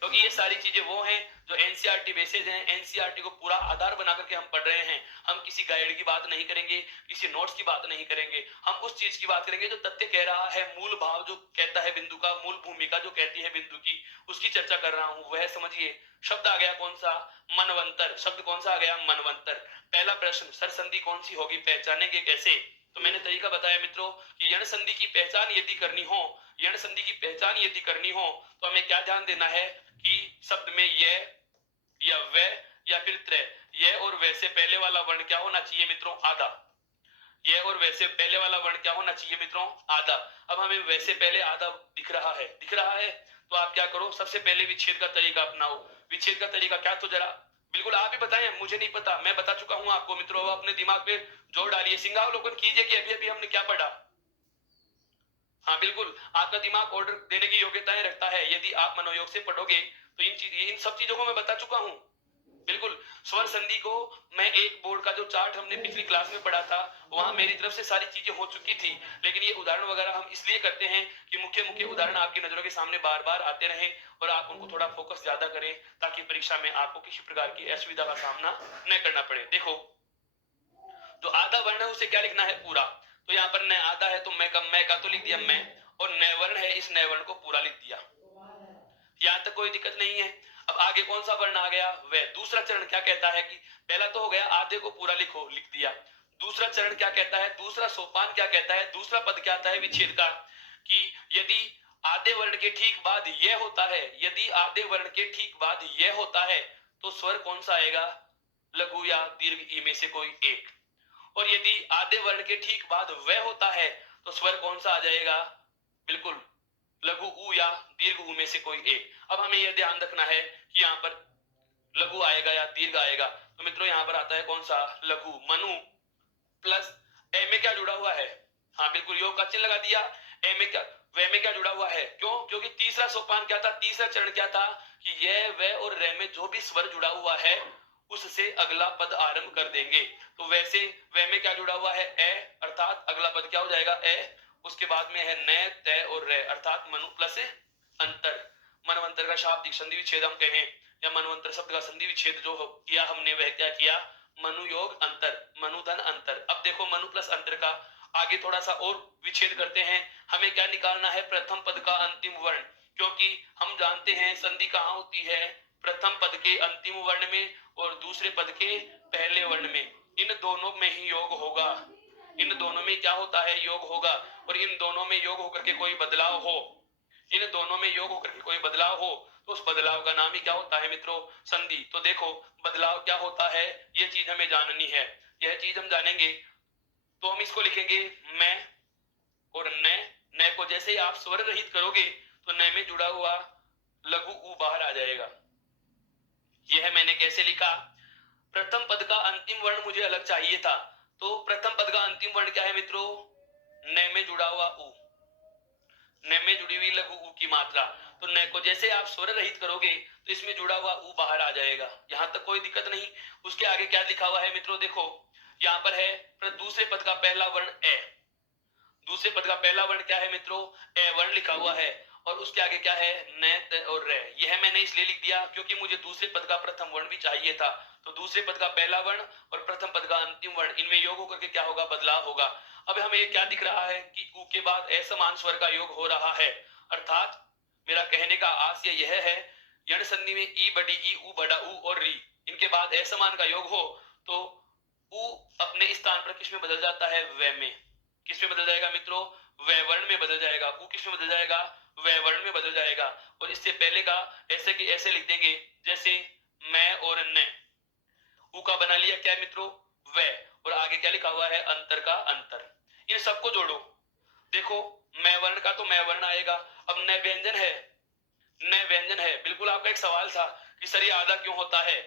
क्योंकि ये सारी चीजें वो हैं जो एनसीईआरटी बेसिस हैं, एनसीईआरटी को पूरा आधार बना करके हम पढ़ रहे हैं। हम किसी गाइड की बात नहीं करेंगे, किसी नोट्स की बात नहीं करेंगे, हम उस चीज की बात करेंगे जो तथ्य कह रहा है, मूल भाव जो कहता है बिंदु का, मूल भूमिका जो कहती है बिंदु की, उसकी चर्चा कर रहा हूं, वह समझिए। शब्द आ गया कौन सा? मनवंतर। शब्द कौन सा आ गया? मनवंतर। पहला प्रश्न, सर संधि कौन सी होगी, पहचानेंगे कैसे? तो मैंने तरीका बताया मित्रों कि यण संधि की पहचान यदि करनी हो, यण संधि की पहचान यदि करनी हो तो हमें क्या ध्यान देना है कि शब्द में यह या वह या फिर त्रय, यह और वह से पहले वाला वर्ण क्या होना चाहिए मित्रों? आधा। यह और वैसे पहले वाला वर्ण क्या होना चाहिए मित्रों? आधा। अब हमें वैसे पहले आधा दिख रहा है, दिख रहा है तो आप क्या करो, सबसे पहले विच्छेद का तरीका अपनाओ। विच्छेद का तरीका क्या? तो जरा बिल्कुल आप ही बताएं, मुझे नहीं पता, मैं बता चुका हूं आपको मित्रों। अब अपने दिमाग पे जोर डालिए, सिंहावलोकन कीजिए कि अभी अभी हमने क्या पढ़ा। हाँ बिल्कुल, आपका दिमाग ऑर्डर देने की योग्यताएं रखता है। यदि आप मनोयोग से पढ़ोगे तो इन सब चीजों को मैं बता चुका हूं। बिल्कुल, स्वर संधि को मैं एक बोर्ड का जो चार्ट हमने पिछली क्लास में पढ़ा था वहां मेरी तरफ से सारी चीजें हो चुकी थी, लेकिन ये उदाहरण वगैरह हम इसलिए करते हैं कि मुख्य मुख्य उदाहरण आपकी नजरों के सामने बार बार आते रहें और आप उनको थोड़ा फोकस ज्यादा करें, ताकि परीक्षा में आपको किसी प्रकार की असुविधा का सामना न करना पड़े। देखो, जो आधा वर्ण है उसे क्या लिखना है? पूरा। तो यहाँ पर न आधा है तो मैं का तो लिख दिया मैं, और न वर्ण है, इस न वर्ण को पूरा लिख दिया। यहां तक कोई दिक्कत नहीं है। अब आगे कौन सा वर्ण आ गया? वह। दूसरा चरण क्या कहता है कि पहला तो हो गया आधे को पूरा लिखो, लिख दिया। दूसरा चरण क्या कहता है? दूसरा सोपान क्या कहता है? दूसरा पद क्या आता है विच्छेद का? कि यदि आधे वर्ण के ठीक बाद यह होता है, यदि आधे वर्ण के ठीक बाद यह होता है तो स्वर कौन सा आएगा? लघु या दीर्घ ई में से कोई एक। और यदि आधे वर्ण के ठीक बाद वह होता है तो स्वर कौन सा आ जाएगा? बिल्कुल लघु ऊ या दीर्घ ऊ में से कोई एक। अब हमें यह ध्यान रखना है कि यहाँ पर लघु आएगा या दीर्घ आएगा। तो मित्रों यहाँ पर आता है कौन सा? लघु। मनु प्लस ए में क्या जुड़ा हुआ है? हाँ बिल्कुल, योग का चिन्ह लगा दिया। ए में क्या, वे में क्या जुड़ा हुआ है? क्यों? क्योंकि तीसरा सोपान क्या था? तीसरा चरण क्या था कि यह वे और रे में जो भी स्वर जुड़ा हुआ है उससे अगला पद आरंभ कर देंगे। तो वैसे वे में क्या जुड़ा हुआ है? ए, अर्थात अगला पद क्या हो जाएगा? ए। उसके बाद में है न, तय और रे, अर्थात मनु प्लस अंतर। मनवंतर का शाब्दिक संधि विच्छेद हम कहें, या मनवंतर शब्द का संधि विच्छेद जो किया हमने वह क्या किया? मनु योग अंतर, मनु धन अंतर। अब देखो मनु प्लस अंतर का आगे थोड़ा सा और विच्छेद करते हैं। हमें क्या निकालना है? प्रथम पद का अंतिम वर्ण, क्योंकि हम जानते हैं संधि कहाँ होती है? प्रथम पद के अंतिम वर्ण में और दूसरे पद के पहले वर्ण में। इन दोनों में ही योग होगा, इन दोनों में क्या होता है? योग होगा। और इन दोनों में योग होकर के कोई बदलाव हो, इन दोनों में योग होकर के कोई बदलाव हो तो उस बदलाव का नाम ही क्या होता है मित्रों? संधि। तो देखो बदलाव क्या होता है, यह चीज हमें जाननी है। यह चीज हम जानेंगे तो हम इसको लिखेंगे मैं और न को जैसे ही आप स्वर रहित करोगे तो न में जुड़ा हुआ लघु ऊ बाहर आ जाएगा। यह मैंने कैसे लिखा? प्रथम पद का अंतिम वर्ण मुझे अलग चाहिए था, तो प्रथम पद का अंतिम वर्ण क्या है मित्रों? न में जुड़ा हुआ ऊ, न में जुड़ी हुई लघु ऊ की मात्रा। तो न को जैसे आप स्वर रहित करोगे तो इसमें जुड़ा हुआ ऊ बाहर आ जाएगा। यहां तक कोई दिक्कत नहीं। उसके आगे क्या लिखा हुआ है मित्रों? देखो यहां पर है दूसरे पद का पहला वर्ण ए। दूसरे पद का पहला वर्ण क्या है मित्रों? ए वर्ण लिखा हुआ है। और उसके आगे क्या है? न, त और रे। यह मैंने इसलिए लिख दिया क्योंकि मुझे दूसरे पद का प्रथम वर्ण भी चाहिए था। तो दूसरे पद का पहला वर्ण और प्रथम पद का अंतिम वर्ण, इनमें योग होकर के क्या होगा? बदलाव होगा। अब हमें ये क्या दिख रहा है कि ऊ के बाद असमान स्वर का योग हो रहा है। अर्थात मेरा कहने का आशय यह है, यण संधि में ई बड़ी ई, ऊ बड़ा ऊ और री, इनके बाद असमान का योग हो तो ऊ अपने स्थान पर किस में बदल जाता है? वे में। किस में बदल जाएगा मित्रों? वे वर्ण में बदल जाएगा। ऊ किस में बदल जाएगा? वे वर्ण में बदल जाएगा। और इससे पहले का ऐसे कि ऐसे लिख देंगे जैसे मैं और न। ऊ का बना लिया क्या है मित्रों? वे। और आगे क्या लिखा हुआ है? अंतर का अंतर। इन सबको जोड़ो। देखो मैं वर्ण का तो मैं वर्ण आएगा। अब न व्यंजन है, न व्यंजन है। बिल्कुल आपका एक सवाल था कि सर ये आधा क्यों होता है?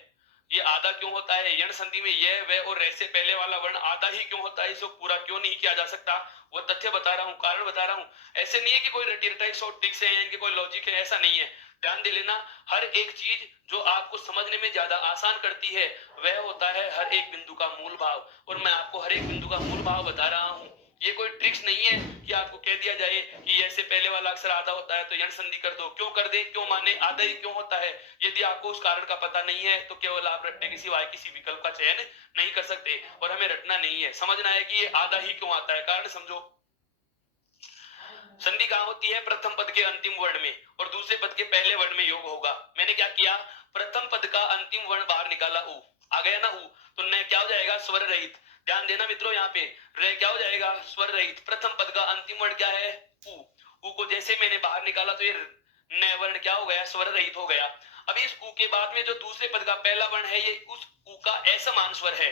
ये आधा क्यों होता है? यण संधि में ये वे और रे से पहले वाला वर्ण आधा ही क्यों होता है? इसको पूरा क्यों नहीं किया जा सकता? वो तथ्य बता रहा हूँ, कारण बता रहा हूँ। ऐसे नहीं है कि कोई रटी रटाई शॉर्ट ट्रिक्स है, इनके कोई लॉजिक है, ऐसा नहीं है। ध्यान दे लेना, हर एक चीज जो आपको समझने में ज्यादा आसान करती है वह होता है हर एक बिंदु का मूल भाव। और मैं आपको हर एक बिंदु का मूल भाव बता रहा हूँ ये कोई ट्रिक्स नहीं है कि आपको कह दिया जाए कि ऐसे पहले वाला अक्षर आधा होता है तो यण संधि कर दो। क्यों कर दे, क्यों माने, आधा ही क्यों होता है? यदि आपको उस कारण का पता नहीं है तो केवल आप रटने के सिवाय किसी विकल्प का चयन नहीं कर सकते। और हमें रटना नहीं है, समझना है कि ये आधा ही क्यों आता है। कारण समझो, संधि कहां होती है? प्रथम पद के अंतिम वर्ण में और दूसरे पद के पहले वर्ण में योग होगा। मैंने क्या किया, प्रथम पद का अंतिम वर्ण बाहर निकाला, उ आ गया ना उ, तो न क्या हो जाएगा? स्वर रहित। ध्यान देना मित्रों, यहाँ पे रे क्या हो जाएगा? स्वर रहित। प्रथम पद का अंतिम वर्ण क्या है? उ। उ को जैसे मैंने बाहर निकाला तो ये न वर्ण क्या हो गया? स्वर रहित हो गया। अब इस उ के बाद में जो दूसरे पद का पहला वर्ण है, ये उस उ का असमान स्वर है।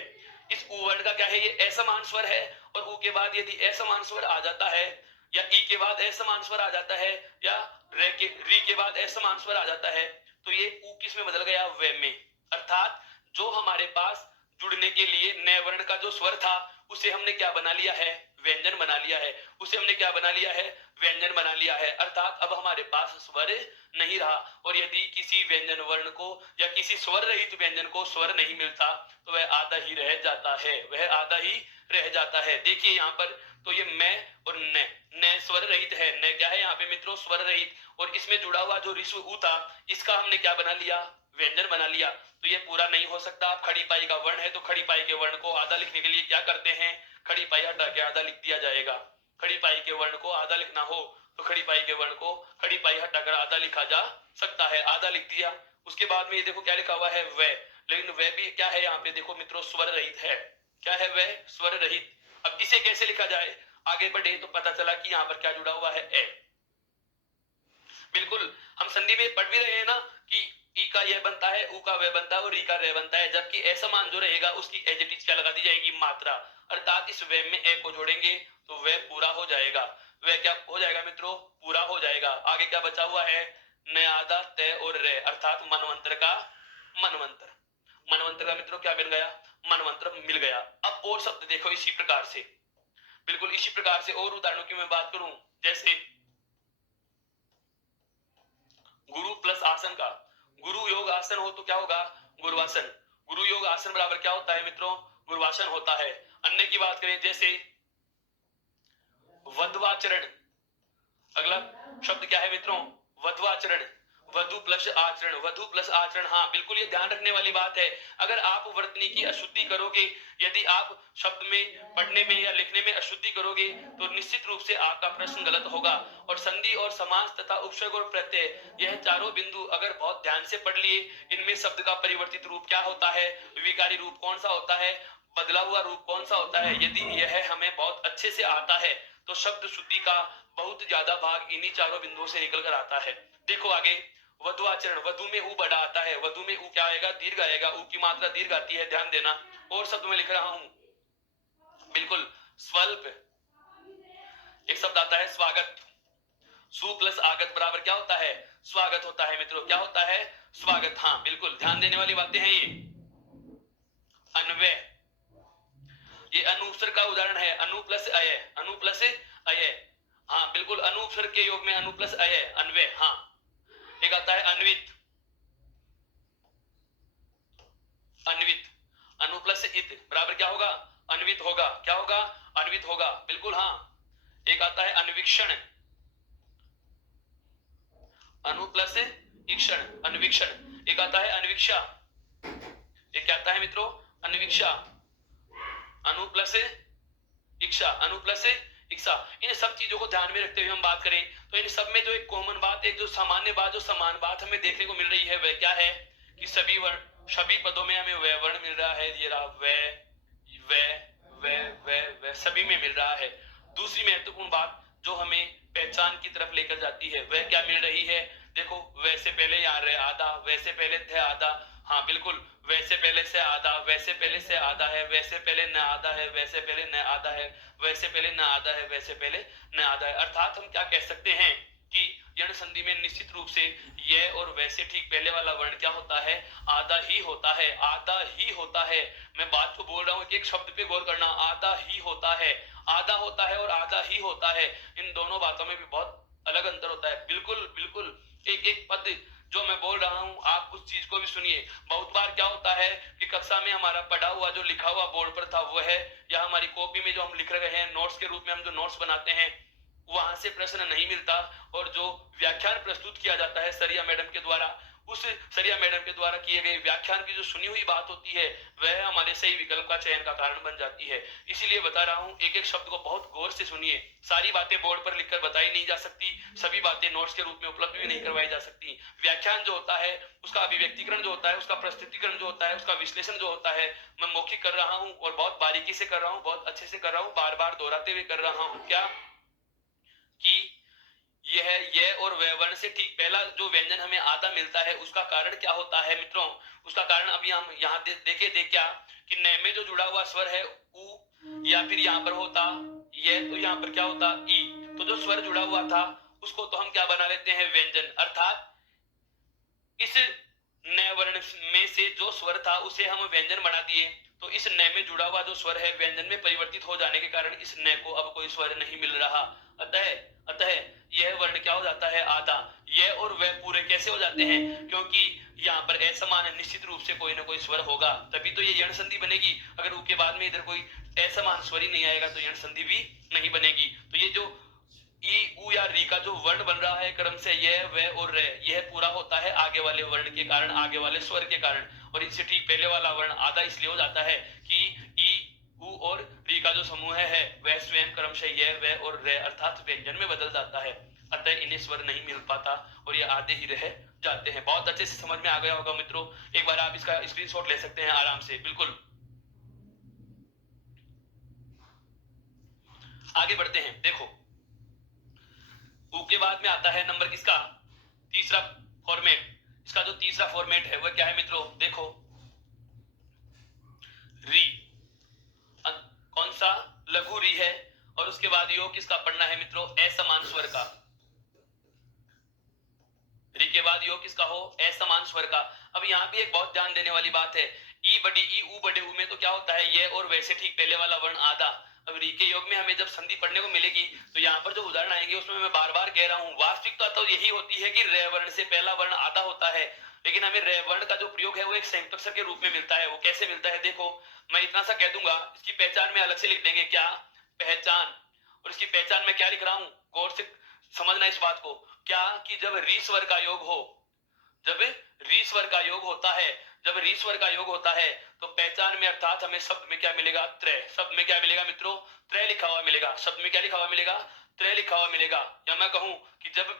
इस उ वर्ण का क्या है? ये असमान स्वर है। और उ के बाद यदि असमान स्वर आ जाता है, या ई के बाद असमान स्वर आ जाता है, या री के बाद असमान स्वर आ जाता है, तो ये उ किस में बदल गया? वे में। अर्थात जो हमारे पास जुड़ने के लिए न वर्ण का जो स्वर था, उसे हमने क्या बना लिया है? व्यंजन बना लिया है। उसे हमने क्या बना लिया है? व्यंजन बना लिया है। अर्थात अब हमारे पास स्वर नहीं रहा। और यदि किसी व्यंजन वर्ण को या किसी स्वर रहित व्यंजन को स्वर नहीं मिलता तो वह आधा ही रह जाता है, वह आधा ही रह जाता है। देखिए यहाँ पर तो ये मैं और न स्वर रहित है। न क्या है यहाँ पे मित्रों? स्वर रहित। और इसमें जुड़ा हुआ जो ऋस्व उ था, इसका हमने क्या बना लिया? व्यंजन बना लिया। तो ये पूरा नहीं हो सकता। आप खड़ी पाई का वर्ण है तो खड़ी पाई के वर्ण को आधा लिखने के लिए क्या करते हैं? खड़ी पाई हटा के आधा लिख दिया जाएगा। खड़ी पाई के वर्ण को आधा लिखना हो तो खड़ी पाई के वर्ण को खड़ी पाई हटाकर आधा लिखा जा सकता है। आधा लिख दिया। उसके बाद में ये देखो क्या लिखा हुआ है? वह। लेकिन वह भी क्या है यहाँ पे? देखो मित्रों, स्वर रहित है। क्या है? वह स्वर रहित। अब इसे कैसे लिखा जाए? आगे बढ़े तो पता चला कि यहाँ पर क्या जुड़ा हुआ है? ए। बिल्कुल हम संधि में पढ़ भी रहे हैं ना कि ई का यह बनता है, उ का वह बनता है और री का रे बनता है। जबकि असमान जो रहेगा उसकी एडजेक्टिव क्या लगा दी जाएगी? मात्रा। अर्थात इस वे में ए को जोड़ेंगे तो वह पूरा हो जाएगा। वह क्या हो जाएगा मित्रों? पूरा हो जाएगा। आगे क्या बचा हुआ है? न, आधा, तय और रे, अर्थात मनवंतर का मनवंतर। मनवंतर का मित्रों क्या मिल गया? मनवंतर मिल गया। अब और शब्द देखो इसी प्रकार से, बिल्कुल इसी प्रकार से और उदाहरणों की मैं बात करूं, जैसे गुरु प्लस आसन का, गुरु योग आसन हो तो क्या होगा? गुरुवासन। गुरु योग आसन बराबर क्या होता है मित्रों? गुरुवासन होता है। अन्य की बात करें जैसे वध्वाचरण, अगला शब्द क्या है मित्रों? वध्वाचरण। वधु प्लस आचरण, वधु प्लस आचरण। हाँ बिल्कुल, ये ध्यान रखने वाली बात है। अगर आप वर्तनी की अशुद्धि करोगे, यदि आप शब्द में पढ़ने में या लिखने में अशुद्धि करोगे तो निश्चित रूप से आपका प्रश्न गलत होगा। और संधि और समास तथा उपसर्ग और प्रत्यय, यह चारों बिंदु अगर बहुत ध्यान से पढ़ लिए, इनमें शब्द का परिवर्तित रूप क्या होता है, विकारी रूप कौन सा होता है, बदला हुआ रूप कौन सा होता है, यदि यह हमें बहुत अच्छे से आता है तो शब्द शुद्धि का बहुत ज्यादा भाग इन्हीं चारों बिंदुओं से निकल कर आता है। देखो आगे, वधुआचरण, वधु में ऊ बड़ा आता है, वधु में ऊ क्या आएगा? दीर्घ आएगा। ऊ की मात्रा दीर्घ आती है, ध्यान देना। और शब्द में लिख रहा हूं, बिल्कुल स्वल्प। एक शब्द आता है स्वागत। सु प्लस आगत बराबर क्या होता है? स्वागत होता है मित्रों। क्या होता है? स्वागत। हाँ बिल्कुल, ध्यान देने वाली बातें हैं ये। अन्वय, ये अनुपसर्ग का उदाहरण है। अनु प्लस अय, अनु प्लस अय। हाँ बिल्कुल, अनुपसर्ग के योग में अनु प्लस अय, अन्वय। हाँ एक आता है अन्वित, अन्वित। अनु प्लस इत बराबर क्या होगा? अन्वित होगा। क्या होगा? अन्वित होगा। बिल्कुल हाँ। एक आता है अन्वीक्षण, अनु प्लस ईक्षण, अन्वीक्षण। एक आता है अन्वीक्षा, एक क्या आता है मित्रों? अन्वीक्षा। अनु प्लस इच्छा, अनु प्लस इच्छा। इन सब चीजों को ध्यान में रखते हुए हम बात करें तो इन सब में जो एक कॉमन बात, एक जो सामान्य बात, जो समान बात हमें देखने को मिल रही है, वह क्या है कि सभी वर्ण, सभी पदों में हमें वह वर्ण मिल रहा है। ये रहा वह, वह सभी में मिल रहा है। दूसरी महत्वपूर्ण बात जो हमें पहचान की तरफ लेकर जाती है, वह क्या मिल रही है? देखो, वैसे पहले यहाँ रहे आधा, वैसे पहले थे आधा। हाँ बिल्कुल, वैसे पहले से आधा, वैसे पहले से आधा है, वैसे पहले न आधा है, वैसे पहले न आधा है, वैसे पहले न आधा है, वैसे पहले न आधा है। अर्थात हम क्या कह सकते हैं कि यण संधि में निश्चित रूप से यह और वैसे ठीक पहले वाला वर्ण क्या होता है? आधा ही होता है, आधा ही होता है। मैं बात को बोल रहा हूं कि एक शब्द पे गौर करना, आधा ही होता है। आधा होता है और आधा ही होता है, इन दोनों बातों में भी बहुत अलग अंतर होता है। बिल्कुल बिल्कुल, एक एक पद जो मैं बोल रहा हूं आप उस चीज को भी सुनिए। बहुत बार क्या होता है कि कक्षा में हमारा पढ़ा हुआ जो लिखा हुआ बोर्ड पर था वो है, या हमारी कॉपी में जो हम लिख रहे हैं नोट्स के रूप में हम जो नोट्स बनाते हैं वहां से प्रश्न नहीं मिलता, और जो व्याख्यान प्रस्तुत किया जाता है सरिया मैडम के द्वारा, उस सरिया मैडम के द्वारा किए गए व्याख्यान की जो सुनी हुई बात होती है वह हमारे सही विकल्प का चयन का कारण बन जाती है। इसीलिए बता रहा हूं, एक एक शब्द को बहुत गौर से सुनिए। सारी बातें बोर्ड पर लिखकर बताई नहीं जा सकती, सभी बातें नोट्स के रूप में उपलब्ध भी नहीं करवाई जा सकती। व्याख्यान जो होता है उसका अभिव्यक्तिकरण जो होता है, उसका प्रस्तुतिकरण जो होता है, उसका विश्लेषण जो होता है, मैं मौखिक कर रहा हूं और बहुत बारीकी से कर रहा हूं, बहुत अच्छे से कर रहा हूं, बार बार दोहराते हुए कर रहा हूं। क्या कि यह और वह वर्ण से ठीक पहला जो व्यंजन हमें आधा मिलता है उसका कारण क्या होता है मित्रों? उसका कारण अभी हम यहाँ देखे थे क्या कि न में जो जुड़ा हुआ स्वर है उ, या फिर यहाँ पर होता यह, तो यहाँ पर क्या होता ई। तो जो स्वर जुड़ा हुआ था उसको तो हम क्या बना लेते हैं व्यंजन, अर्थात इस न वर्ण में से जो स्वर था उसे हम व्यंजन बना दिए। तो इस न में जुड़ा हुआ जो स्वर है व्यंजन में परिवर्तित हो जाने के कारण इस न को अब कोई स्वर नहीं मिल रहा। अतः अतः यह वर्ण क्या हो जाता है आधा। यह और वह पूरे कैसे हो जाते हैं? क्योंकि यहाँ पर असमान निश्चित रूप से कोई ना कोई स्वर होगा, तभी तो ये यण संधि बनेगी। अगर ऊ के बाद में इधर कोई असमान स्वर ही नहीं आएगा तो यण संधि भी नहीं बनेगी। तो ये जो ई उ या री का जो वर्ण बन रहा है क्रम से यह वह और रे, यह पूरा होता है आगे वाले वर्ण के कारण, आगे वाले स्वर के कारण। और इनसे ठीक पहले वाला वर्ण आधा इसलिए हो जाता है कि ई उ और री का जो समूह है वह स्वयं क्रम से यह वह और रे अर्थात व्यंजन में बदल जाता है। अतः इन्हें स्वर नहीं मिल पाता और ये आधे ही रह जाते हैं। बहुत अच्छे से समझ में आ गया होगा मित्रों। एक बार आप इसका स्क्रीनशॉट ले सकते हैं आराम से। बिल्कुल आगे बढ़ते हैं। देखो ऊ के बाद में आता है नंबर किसका? तीसरा फॉर्मेट। इसका जो तीसरा फॉर्मेट है वह क्या है मित्रों? देखो री, कौन सा? लघु री है। और उसके बाद योग किसका पढ़ना है मित्रों? असमान स्वर का। री के बाद योग किसका हो? असमान स्वर का। अब यहाँ भी एक बहुत ध्यान देने वाली बात है, ई बड़ी ई ऊ बड़े ऊ में तो क्या होता है ये और वैसे ठीक पहले वाला वर्ण आधा। अब री के योग में हमें जब संधि पढ़ने को मिलेगी तो यहाँ पर जो उदाहरण आएंगे उसमें मैं बार बार कह रहा हूँ वास्तविकता तो यही होती है कि रे वर्ण से पहला वर्ण आधा होता है, लेकिन हमें रे वर्ण का जो प्रयोग है वो एक संयुक्त अक्षर के रूप में मिलता है। वो कैसे मिलता है? देखो मैं इतना सा कह दूंगा, इसकी पहचान में अलग से लिख देंगे। क्या पहचान? और इसकी पहचान में क्या लिख रहा हूं गौर से समझना इस बात को। क्या कि जब री स्वर का योग हो, जब री स्वर का योग होता है, जब री स्वर का योग होता है तो पहचान में अर्थात हमें शब्द में क्या मिलेगा? त्रय। शब्द में क्या मिलेगा मित्रों? त्रय लिखा हुआ मिलेगा। शब्द में क्या लिखा हुआ मिलेगा? त्रय लिखा हुआ मिलेगा। या मैं कहूं कि जब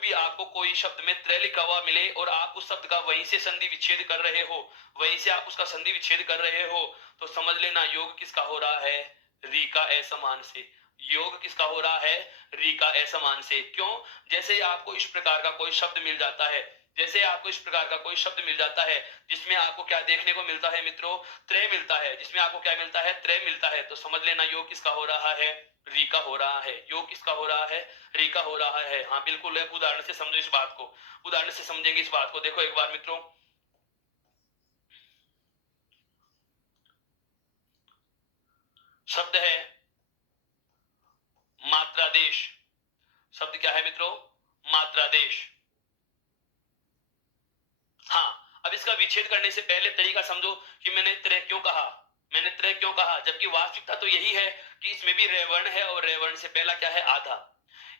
भी आपको कोई शब्द में त्रय लिखा हुआ मिले और आप उस शब्द का वहीं से संधि विच्छेद कर रहे हो, वहीं से आप उसका संधि विच्छेद कर रहे हो, तो समझ लेना योग किसका हो रहा है? री का असमान से। योग किसका हो रहा है? री का असमान से। क्यों? जैसे आपको इस प्रकार का कोई शब्द मिल जाता है, जैसे आपको इस प्रकार का कोई शब्द मिल जाता है जिसमें आपको क्या देखने को मिलता है मित्रों? त्रय मिलता है। जिसमें आपको क्या मिलता है? त्रय मिलता है। तो समझ लेना योग किसका हो रहा है? री का हो रहा है। योग किसका हो रहा है? री का हो रहा है। हाँ बिल्कुल है। उदाहरण से समझो इस बात को, उदाहरण से समझेंगे इस बात को। देखो एक बार मित्रों, शब्द है मात्रादेश। शब्द क्या है मित्रों? मात्रादेश। हाँ, अब इसका विच्छेद करने से पहले तरीका समझो कि मैंने त्रय क्यों कहा। मैंने त्रय क्यों कहा? जबकि वास्तविकता तो यही है कि इसमें भी रेवर्ण है और रेवर्ण से पहला क्या है? आधा।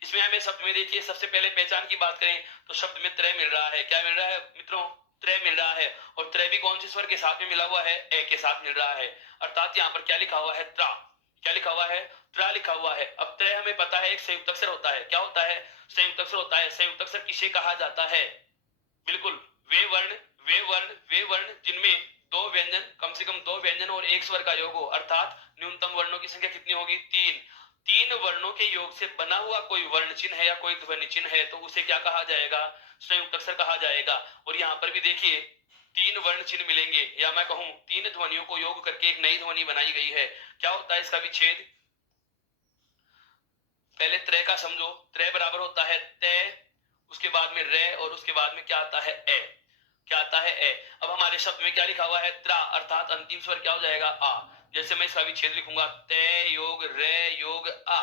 इसमें हमें शब्द में देखिए सबसे पहले पहचान की बात करें तो शब्द में त्रय मिल रहा है। क्या मिल रहा है मित्रों? त्रय मिल रहा है। और त्रय भी कौन से स्वर के साथ में मिला हुआ है? ए के साथ मिल रहा है। अर्थात यहाँ पर क्या लिखा हुआ है? त्रा। क्या लिखा हुआ है? त्रा लिखा हुआ है। अब त्रय हमें पता है एक संयुक्त अक्षर होता है। क्या होता है? संयुक्त अक्षर होता है। संयुक्त अक्षर किसे कहा जाता है? बिल्कुल वे वर्ण जिनमें दो व्यंजन, कम से कम दो व्यंजन और एक स्वर का योग हो, अर्थात न्यूनतम वर्णों की संख्या कितनी होगी? तीन। तीन वर्णों के योग से बना हुआ कोई वर्ण चिन्ह है या कोई ध्वनि चिन्ह है तो उसे क्या कहा जाएगा? संयुक्त अक्षर कहा जाएगा। और यहाँ पर भी देखिए तीन वर्ण चिन्ह मिलेंगे, या मैं कहूं तीन ध्वनियों को योग करके एक नई ध्वनि बनाई गई है। क्या होता है इसका विच्छेद? पहले त्रय का समझो। त्रय बराबर होता है तय, उसके बाद में रे, और उसके बाद में क्या आता है? ए। क्या आता है? ए। अब हमारे शब्द में क्या लिखा हुआ है? त्रा, अर्थात अंतिम स्वर क्या हो जाएगा? आ। जैसे मैं इसका विच्छेद लिखूंगा तय योग रे योग आ।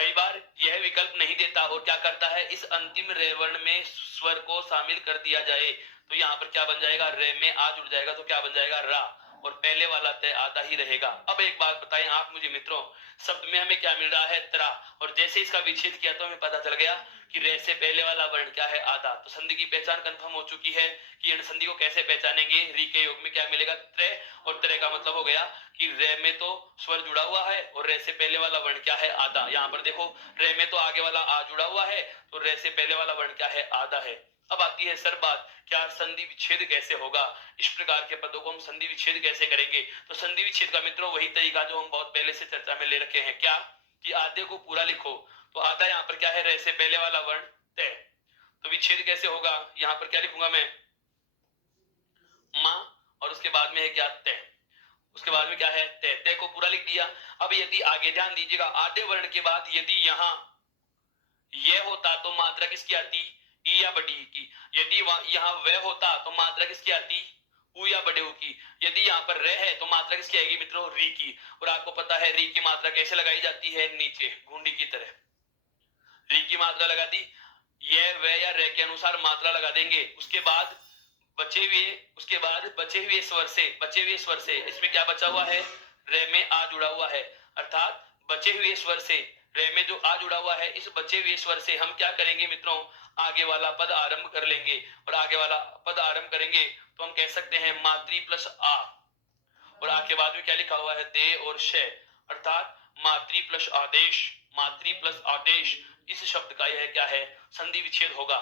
कई बार यह विकल्प नहीं देता और क्या करता है, इस अंतिम रे वर्ण में स्वर को शामिल कर दिया जाए तो यहाँ पर क्या बन जाएगा, रे में आ जुड़ जाएगा तो क्या बन जाएगा, रा, और पहले वाला तय आधा ही रहेगा। अब एक बात बताएं आप मुझे मित्रों, शब्द में हमें क्या मिल रहा है, त्रा, और जैसे इसका विच्छेद किया तो हमें पता चल गया कि रे से पहले वाला वर्ण क्या है, आधा। तो संधि की पहचान कंफर्म हो चुकी है कि यण संधि को कैसे पहचानेंगे, री के योग में क्या मिलेगा, त्रे, और त्रे का मतलब हो गया कि रे में तो स्वर जुड़ा हुआ है और रे से पहले वाला वर्ण क्या है, आधा। यहाँ पर देखो रे में तो आगे वाला आ जुड़ा हुआ है तो रे से पहले वाला वर्ण क्या है, आधा है। अब आती है सर बात, क्या संधि विच्छेद कैसे होगा, इस प्रकार के पदों को हम संधि विच्छेद कैसे करेंगे। तो संधि विच्छेद का मित्रों वही तरीका जो हम बहुत पहले से चर्चा में ले रखे हैं, क्या कि आधे को पूरा लिखो, तो आधा यहाँ पर क्या है, रे से पहले वाला वर्ण तय। तो विच्छेद कैसे होगा, यहाँ पर क्या लिखूंगा मैं, मां, और उसके बाद में है क्या, तय, उसके बाद में क्या है, तय, तय को पूरा लिख दिया। अब यदि आगे ध्यान दीजिएगा, आधे वर्ण के बाद यदि यहां यह होता तो मात्रा किसकी आती, ई या बड़ी की। यदि यहाँ वह होता तो मात्रा किसकी आती, ऊ या बड़े ऊ की। यदि यहाँ पर रह है तो मात्रा किसकी आएगी मित्रों, री की। और आपको पता है री की मात्रा कैसे लगाई जाती है, नीचे घुंडी की तरह री की मात्रा लगा दी, यह वह या रह के अनुसार मात्रा लगा देंगे। उसके बाद बचे हुए स्वर से इसमें क्या बचा हुआ है, रे में आ जुड़ा हुआ है, अर्थात बचे हुए स्वर से रे में जो आ जुड़ा हुआ है, इस बचे हुए स्वर से हम क्या करेंगे मित्रों, आगे वाला पद आरंभ कर लेंगे। और आगे वाला पद आरंभ करेंगे तो हम कह सकते हैं मातृ प्लस आ, और आगे बाद में क्या लिखा हुआ है, दे और शे, अर्थात मातृ प्लस आदेश, मातृ प्लस आदेश, इस शब्द का यह क्या है, संधि विच्छेद होगा।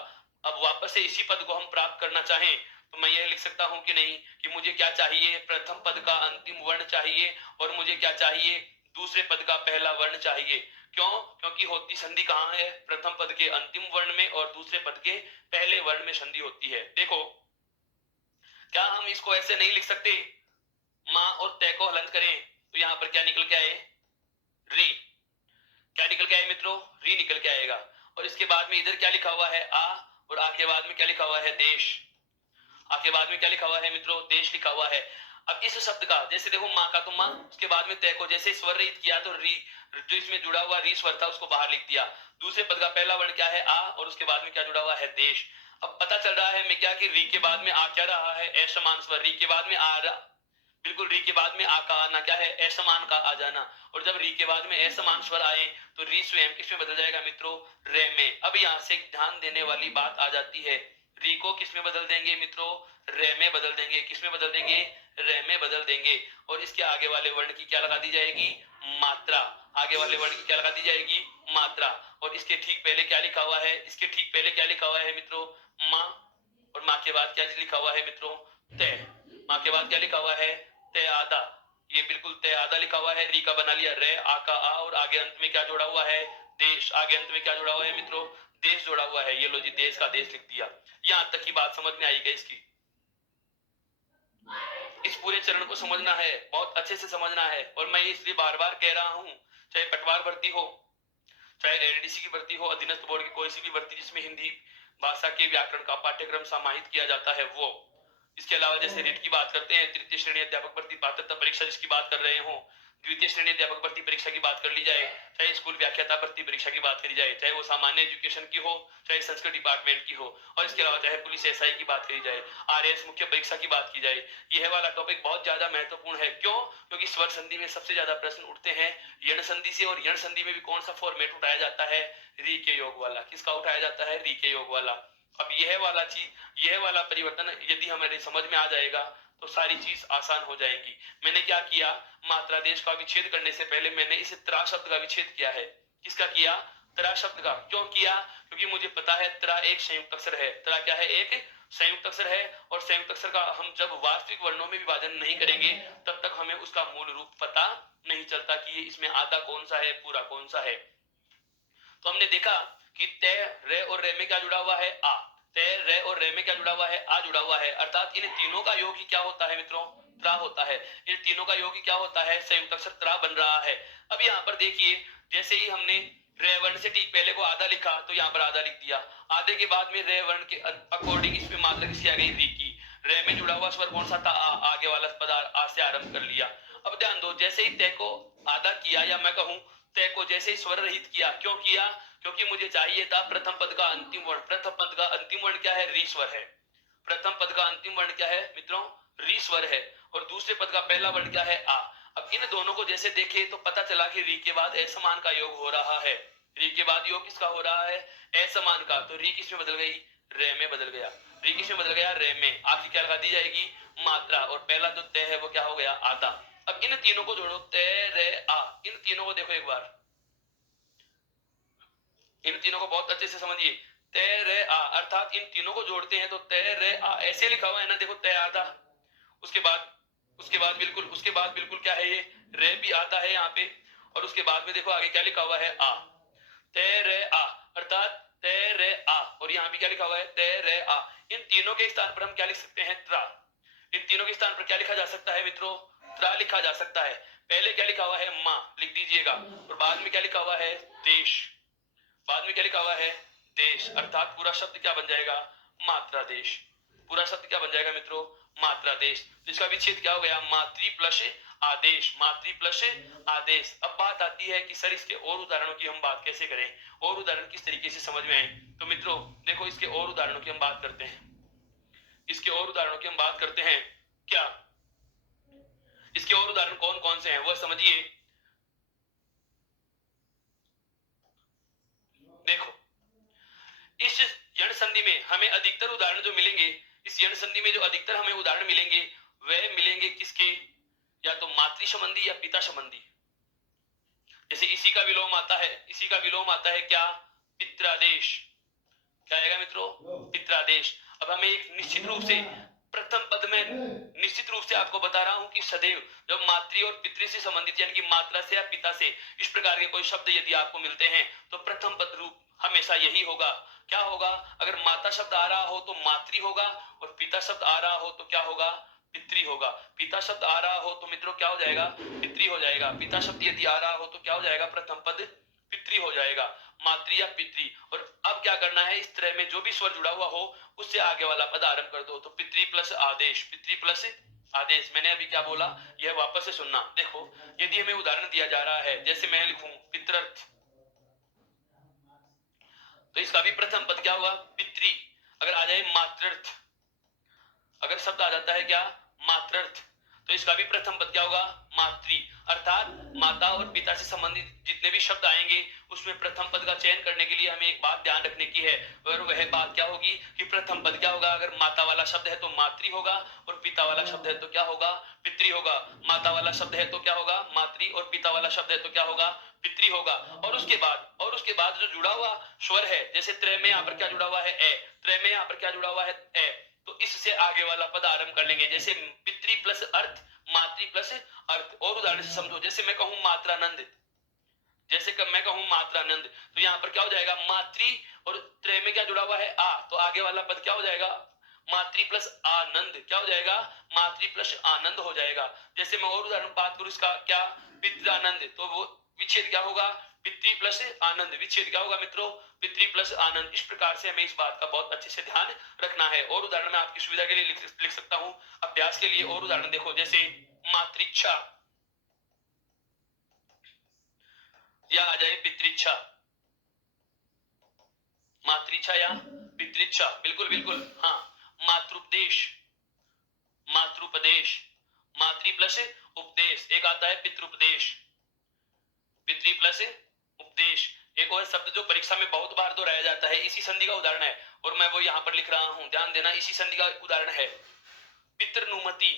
अब वापस से इसी पद को हम प्राप्त करना चाहें तो मैं यह लिख सकता हूं कि नहीं, कि मुझे क्या चाहिए, प्रथम पद का अंतिम वर्ण चाहिए और मुझे क्या चाहिए, दूसरे पद का पहला वर्ण चाहिए। क्यों, क्योंकि होती संधि कहां है, प्रथम पद के अंतिम वर्ण में और दूसरे पद के पहले वर्ण में संधि होती है। देखो क्या हम इसको ऐसे नहीं लिख सकते, मां और तय को हलंत करें तो यहां पर क्या निकल के आए, री, क्या निकल के आए मित्रों, री निकल के आएगा। और इसके बाद में इधर क्या लिखा हुआ है, आ, और आगे बाद में क्या लिखा हुआ है, देश, आगे बाद में क्या लिखा हुआ है मित्रों, देश लिखा हुआ है। अब इस शब्द का जैसे देखो मां का तो मां, उसके बाद में तय को जैसे स्वर रहित किया तो री, जो इसमें जुड़ा हुआ री स्वर था उसको बाहर लिख दिया। दूसरे पद का पहला वर्ण क्या है, आ, और उसके बाद में क्या जुड़ा हुआ है, देश। अब पता चल रहा है मैं क्या, कि री के बाद में आ क्या रहा है, असमान स्वर, री के बाद में आ रहा, बिल्कुल री के बाद में आ का आना क्या है, असमान का आ जाना। और जब री के बाद में असमान स्वर आए तो री स्वयं किसमें बदल जाएगा मित्रों, रे में। अब यहां से ध्यान देने वाली बात आ जाती है, री को किसमें बदल देंगे मित्रों, रे में बदल देंगे, किसमें बदल देंगे, रे में बदल देंगे। और इसके आगे वाले वर्ण की क्या लगा दी जाएगी, मात्रा, आगे वाले वर्ण की क्या लगा दी जाएगी, मात्रा। और इसके ठीक पहले क्या लिखा हुआ है, इसके ठीक पहले क्या लिखा हुआ है मित्रों, मां, और मां के बाद क्या लिखा हुआ है मित्रों, तय, मां के बाद क्या लिखा हुआ है, तय आधा, ये बिल्कुल तय आधा लिखा हुआ है, री का बना लिया रे, आ का आ, और आगे अंत में क्या जोड़ा हुआ है, देश, आगे अंत में क्या जोड़ा हुआ है मित्रों, देश जोड़ा हुआ है। ये लो जी, देश का देश लिख दिया। यहां तक की बात समझ में आई गई इसकी, इस पूरे चरण को समझना है, बहुत अच्छे से समझना है। और मैं इसलिए बार बार कह रहा हूं, चाहे पटवार भर्ती हो, चाहे एलडीसी की भर्ती हो, अधीनस्थ बोर्ड की कोई सी भी भर्ती जिसमें हिंदी भाषा के व्याकरण का पाठ्यक्रम समाहित किया जाता है वो, इसके अलावा जैसे रीट की बात करते हैं, तृतीय श्रेणी अध्यापक भर्ती पात्रता परीक्षा जिसकी बात कर रहे हो, द्वितीय श्रेणी अध्यापक भर्ती परीक्षा की बात कर ली जाए, चाहे स्कूल व्याख्याता भर्ती परीक्षा की बात करी जाए, चाहे वो सामान्य एजुकेशन की हो, चाहे संस्कृत डिपार्टमेंट की हो, और इसके अलावा चाहे पुलिस एसआई की बात करी जाए, आरएएस मुख्य परीक्षा की बात की जाए, यह वाला टॉपिक बहुत ज्यादा महत्वपूर्ण है। क्यों, क्योंकि स्वर संधि में सबसे ज्यादा प्रश्न उठते हैं यण संधि से, और यण संधि में भी कौन सा फॉर्मेट उठाया जाता है, री के योग वाला। किसका उठाया जाता है, री के योग वाला। अब यह वाला चीज, यह वाला परिवर्तन यदि हमारे समझ में आ जाएगा तो सारी चीज आसान हो जाएगी। मैंने क्या किया, मात्रा देश का विच्छेद करने से पहले मैंने इसे त्रा शब्द का विच्छेद किया है। किसका किया, त्रा शब्द का। क्यों किया, क्योंकि मुझे पता है त्रा एक संयुक्त अक्षर है। त्रा क्या है, एक संयुक्त अक्षर है, और संयुक्त अक्षर का हम जब वास्तविक वर्णों में विभाजन नहीं करेंगे तब तक हमें उसका मूल रूप पता नहीं चलता कि ये इसमें आधा कौन सा है, पूरा कौन सा है। तो हमने देखा कि तय, रे और रे में क्या जुड़ा हुआ है, आ। तय, रे और रे में क्या जुड़ा हुआ है, आ जुड़ा हुआ है, अर्थात इन तीनों का योग ही क्या होता है मित्रों, त्रा होता है। इन तीनों का योग ही क्या होता है, संयुक्त अक्षर त्रा बन रहा है। अब यहाँ पर देखिए, जैसे ही हमने रे वर्ण से ठीक पहले को आधा लिखा तो यहाँ पर आधा लिख दिया, आधे के बाद में रे वर्ण के अकॉर्डिंग इसमें मात्रा किसकी आ गई, री की। रे में जुड़ा हुआ स्वर कौन सा था, आ, आगे वाला पद आ से आरंभ कर लिया। अब ध्यान दो, जैसे ही तय को आधा किया, या मैं कहूं तय को जैसे स्वर रहित किया। क्यों किया? क्योंकि मुझे चाहिए था प्रथम पद का अंतिम वर्ण। प्रथम पद का अंतिम वर्ण क्या है? री स्वर है। प्रथम पद का अंतिम वर्ण क्या है मित्रों? री स्वर है। और दूसरे पद का पहला वर्ण क्या है? आ। अब इन दोनों को जैसे देखे तो पता चला कि री के बाद असमान का योग हो रहा है। री के बाद योग किसका हो रहा है? असमान का। तो री किस में बदल गई? रे में बदल गया। री किस में बदल गया? रे में। आखिर क्या लगा दी जाएगी? मात्रा। और पहला जो तय है वो क्या हो गया? आधा। अब इन तीनों को जोड़ो, तय रे आ। इन तीनों को देखो एक बार, इन तीनों को बहुत अच्छे से समझिए। तय रे आ अर्थात इन तीनों को जोड़ते हैं तो तय रे आ ऐसे लिखा हुआ है ना, देखो तय आधा, उसके बाद बिल्कुल क्या है? ये रे भी आता है यहाँ पे। और उसके बाद में देखो आगे क्या लिखा हुआ है? आ। तय रे आ अर्थात तय रे आ। और यहाँ भी क्या लिखा हुआ है? तय रे आ। इन तीनों के स्थान पर हम क्या लिख सकते हैं? त्रा। इन तीनों के स्थान पर क्या लिखा जा सकता है मित्रों? त्रा लिखा जा सकता है। पहले क्या लिखा हुआ है? मां लिख दीजिएगा। और बाद में क्या लिखा हुआ है? देश। बाद में क्या लिखा हुआ है? देश। अर्थात पूरा शब्द क्या बन जाएगा? मात्रा देश। पूरा शब्द क्या बन जाएगा मित्रों? मात्रा देश। तो इसका विच्छेद क्या हो गया? मातृ प्लस आदेश। मातृ प्लस आदेश। अब बात आती है कि सर इसके और उदाहरणों की हम बात कैसे करें, और उदाहरण किस तरीके से समझ में आए। तो मित्रों देखो, इसके और उदाहरणों की हम बात करते हैं। इसके और उदाहरणों की हम बात करते हैं। क्या इसके और उदाहरण कौन कौन से हैं वह समझिए। देखो, इस यण संधि में हमें अधिकतर उदाहरण जो मिलेंगे, इस यण संधि में जो अधिकतर हमें उदाहरण मिलेंगे वह मिलेंगे किसके? या तो मातृ संबंधी या पिता संबंधी। जैसे इसी का विलोम आता है, इसी का विलोम आता है क्या? पित्रादेश। क्या आएगा मित्रों? पित्रादेश। अब हमें एक निश्चित रूप से प्रथम पद में निश्चित रूप से आपको बता रहा हूं कि सदैव जब मातृ और पितृ से संबंधित यानी कि मात्रा से या पिता से इस प्रकार के कोई शब्द यदि आपको मिलते हैं तो प्रथम पद रूप हमेशा यही होगा। क्या होगा? अगर माता शब्द आ रहा हो तो मातृ होगा, और पिता शब्द आ रहा हो तो क्या होगा? पितृ होगा। पिता शब्द आ रहा हो तो मित्रों क्या हो जाएगा? पितृ हो जाएगा। पिता शब्द यदि आ रहा हो तो क्या हो जाएगा? प्रथम पद पितृ हो जाएगा। मातृ या पितृ। और अब क्या करना है? इस तरह में जो भी स्वर जुड़ा हुआ हो उससे आगे वाला पद आरंभ कर दो। तो पितृ प्लस आदेश, पितृ प्लस आदेश। मैंने अभी क्या बोला यह वापस से सुनना। देखो, यदि हमें उदाहरण दिया जा रहा है, जैसे मैं लिखूं पितृर्थ, तो इसका भी प्रथम पद क्या हुआ? पितृ। अगर आ जाए मातृर्थ, अगर शब्द आ जाता है क्या? मातृर्थ, तो इसका भी प्रथम पद क्या होगा? मातृ। अर्थात माता और पिता से संबंधित जितने भी शब्द आएंगे उसमें प्रथम पद का चयन करने के लिए हमें एक बात ध्यान रखने की है, और वह बात क्या होगी कि प्रथम पद क्या होगा? अगर माता वाला शब्द है तो मातृ होगा, और पिता वाला शब्द है तो क्या होगा? पितृ होगा। माता वाला शब्द है तो क्या होगा? मातृ, और पिता वाला शब्द है तो क्या होगा? पितृ होगा। और उसके बाद जो जुड़ा हुआ स्वर है, जैसे त्रय में यहाँ पर क्या जुड़ा हुआ है? ए। त्रय में यहाँ पर क्या जुड़ा हुआ है? ए। तो इससे आगे वाला पद आरंभ कर लेंगे। जैसे पितृ प्लस अर्थ, मातृ प्लस अर्थ। और उदाहरण से समझो, जैसे मैं कहूं मात्रानंद, जैसे मैं कहूं मात्रानंद, तो यहां पर क्या हो जाएगा? मातृ, और त्रय में क्या जुड़ा हुआ है? आ, तो आगे वाला पद क्या हो जाएगा? मातृ प्लस आनंद। क्या हो जाएगा? मातृ प्लस आनंद हो जाएगा। जैसे मैं और उदाहरण बात करूं इसका, क्या? पित्रानंद, तो वो विच्छेद क्या होगा? पितृ प्लस आनंद। विच्छेद क्या होगा मित्रों? पितृ प्लस आनंद। इस प्रकार से हमें इस बात का बहुत अच्छे से ध्यान रखना है। और उदाहरण मैं आपकी सुविधा के लिए लिख सकता हूं अभ्यास के लिए। और उदाहरण देखो, जैसे मातृच्छा, या आ जाए पितृच्छा। मातृच्छा या पितृच्छा, बिल्कुल बिल्कुल, हाँ। मातृपदेश, मातृपदेश। मातृ प्लस उपदेश। एक आता है पितृपदेश, पितृ प्लस उपदेश। एक और शब्द जो परीक्षा में बहुत बार दोहराया जाता है, इसी संधि का उदाहरण है, और मैं वो यहां पर लिख रहा हूं, ध्यान देना, इसी संधि का उदाहरण है पितृनुमति।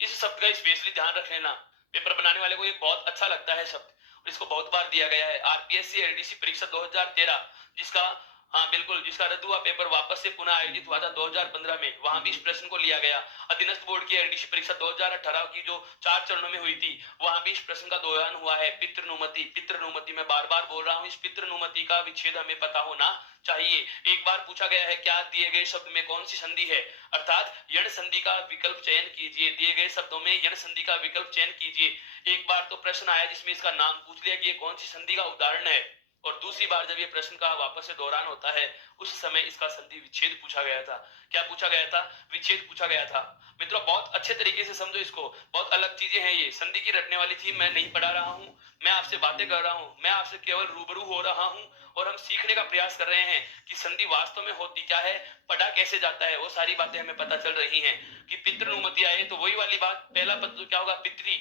इस शब्द का स्पेशली ध्यान रख लेना, पेपर बनाने वाले को ये बहुत अच्छा लगता है शब्द, और इसको बहुत बार दिया गया है। आरपीएससी एलडीसी परीक्षा 2013, जिसका, हाँ बिल्कुल, जिसका रद्द हुआ पेपर वापस से पुनः आयोजित हुआ था 2015 में, वहां भी इस प्रश्न को लिया गया। अधीनस्थ बोर्ड की एलडीसी परीक्षा 2018 की जो 4 चरणों में हुई थी, वहां भी इस प्रश्न का दोहरान हुआ है। पितृनुमति, पितृनुमति, मैं बार बार बोल रहा हूं, इस पितृनुमति का विच्छेद हमें पता होना चाहिए। एक बार पूछा गया है क्या दिए गए शब्द में कौन सी संधि है, अर्थात यण संधि का विकल्प चयन कीजिए। दिए गए शब्दों में यण संधि का विकल्प चयन कीजिए। एक बार तो प्रश्न आया जिसमें इसका नाम पूछ लिया कि ये कौन सी संधि का उदाहरण है, और दूसरी बार जब ये प्रश्न का वापस से दोहरान होता है उस समय इसका संधि विच्छेद पूछा गया था। क्या पूछा गया था? विच्छेद पूछा गया था। मित्रों बहुत अच्छे तरीके से समझो इसको, बहुत अलग चीजें हैं ये। संधि की रटने वाली थी मैं नहीं पढ़ा रहा हूं, मैं आपसे बातें कर रहा हूं, मैं आपसे केवल रूबरू हो रहा हूं और हम सीखने का प्रयास कर रहे हैं कि संधि वास्तव में होती क्या है, पढ़ा कैसे जाता है, वो सारी बातें हमें पता चल रही हैं। कि पितृनुमति आए तो वही वाली बात, पहला पद तो क्या होगा? पितृ।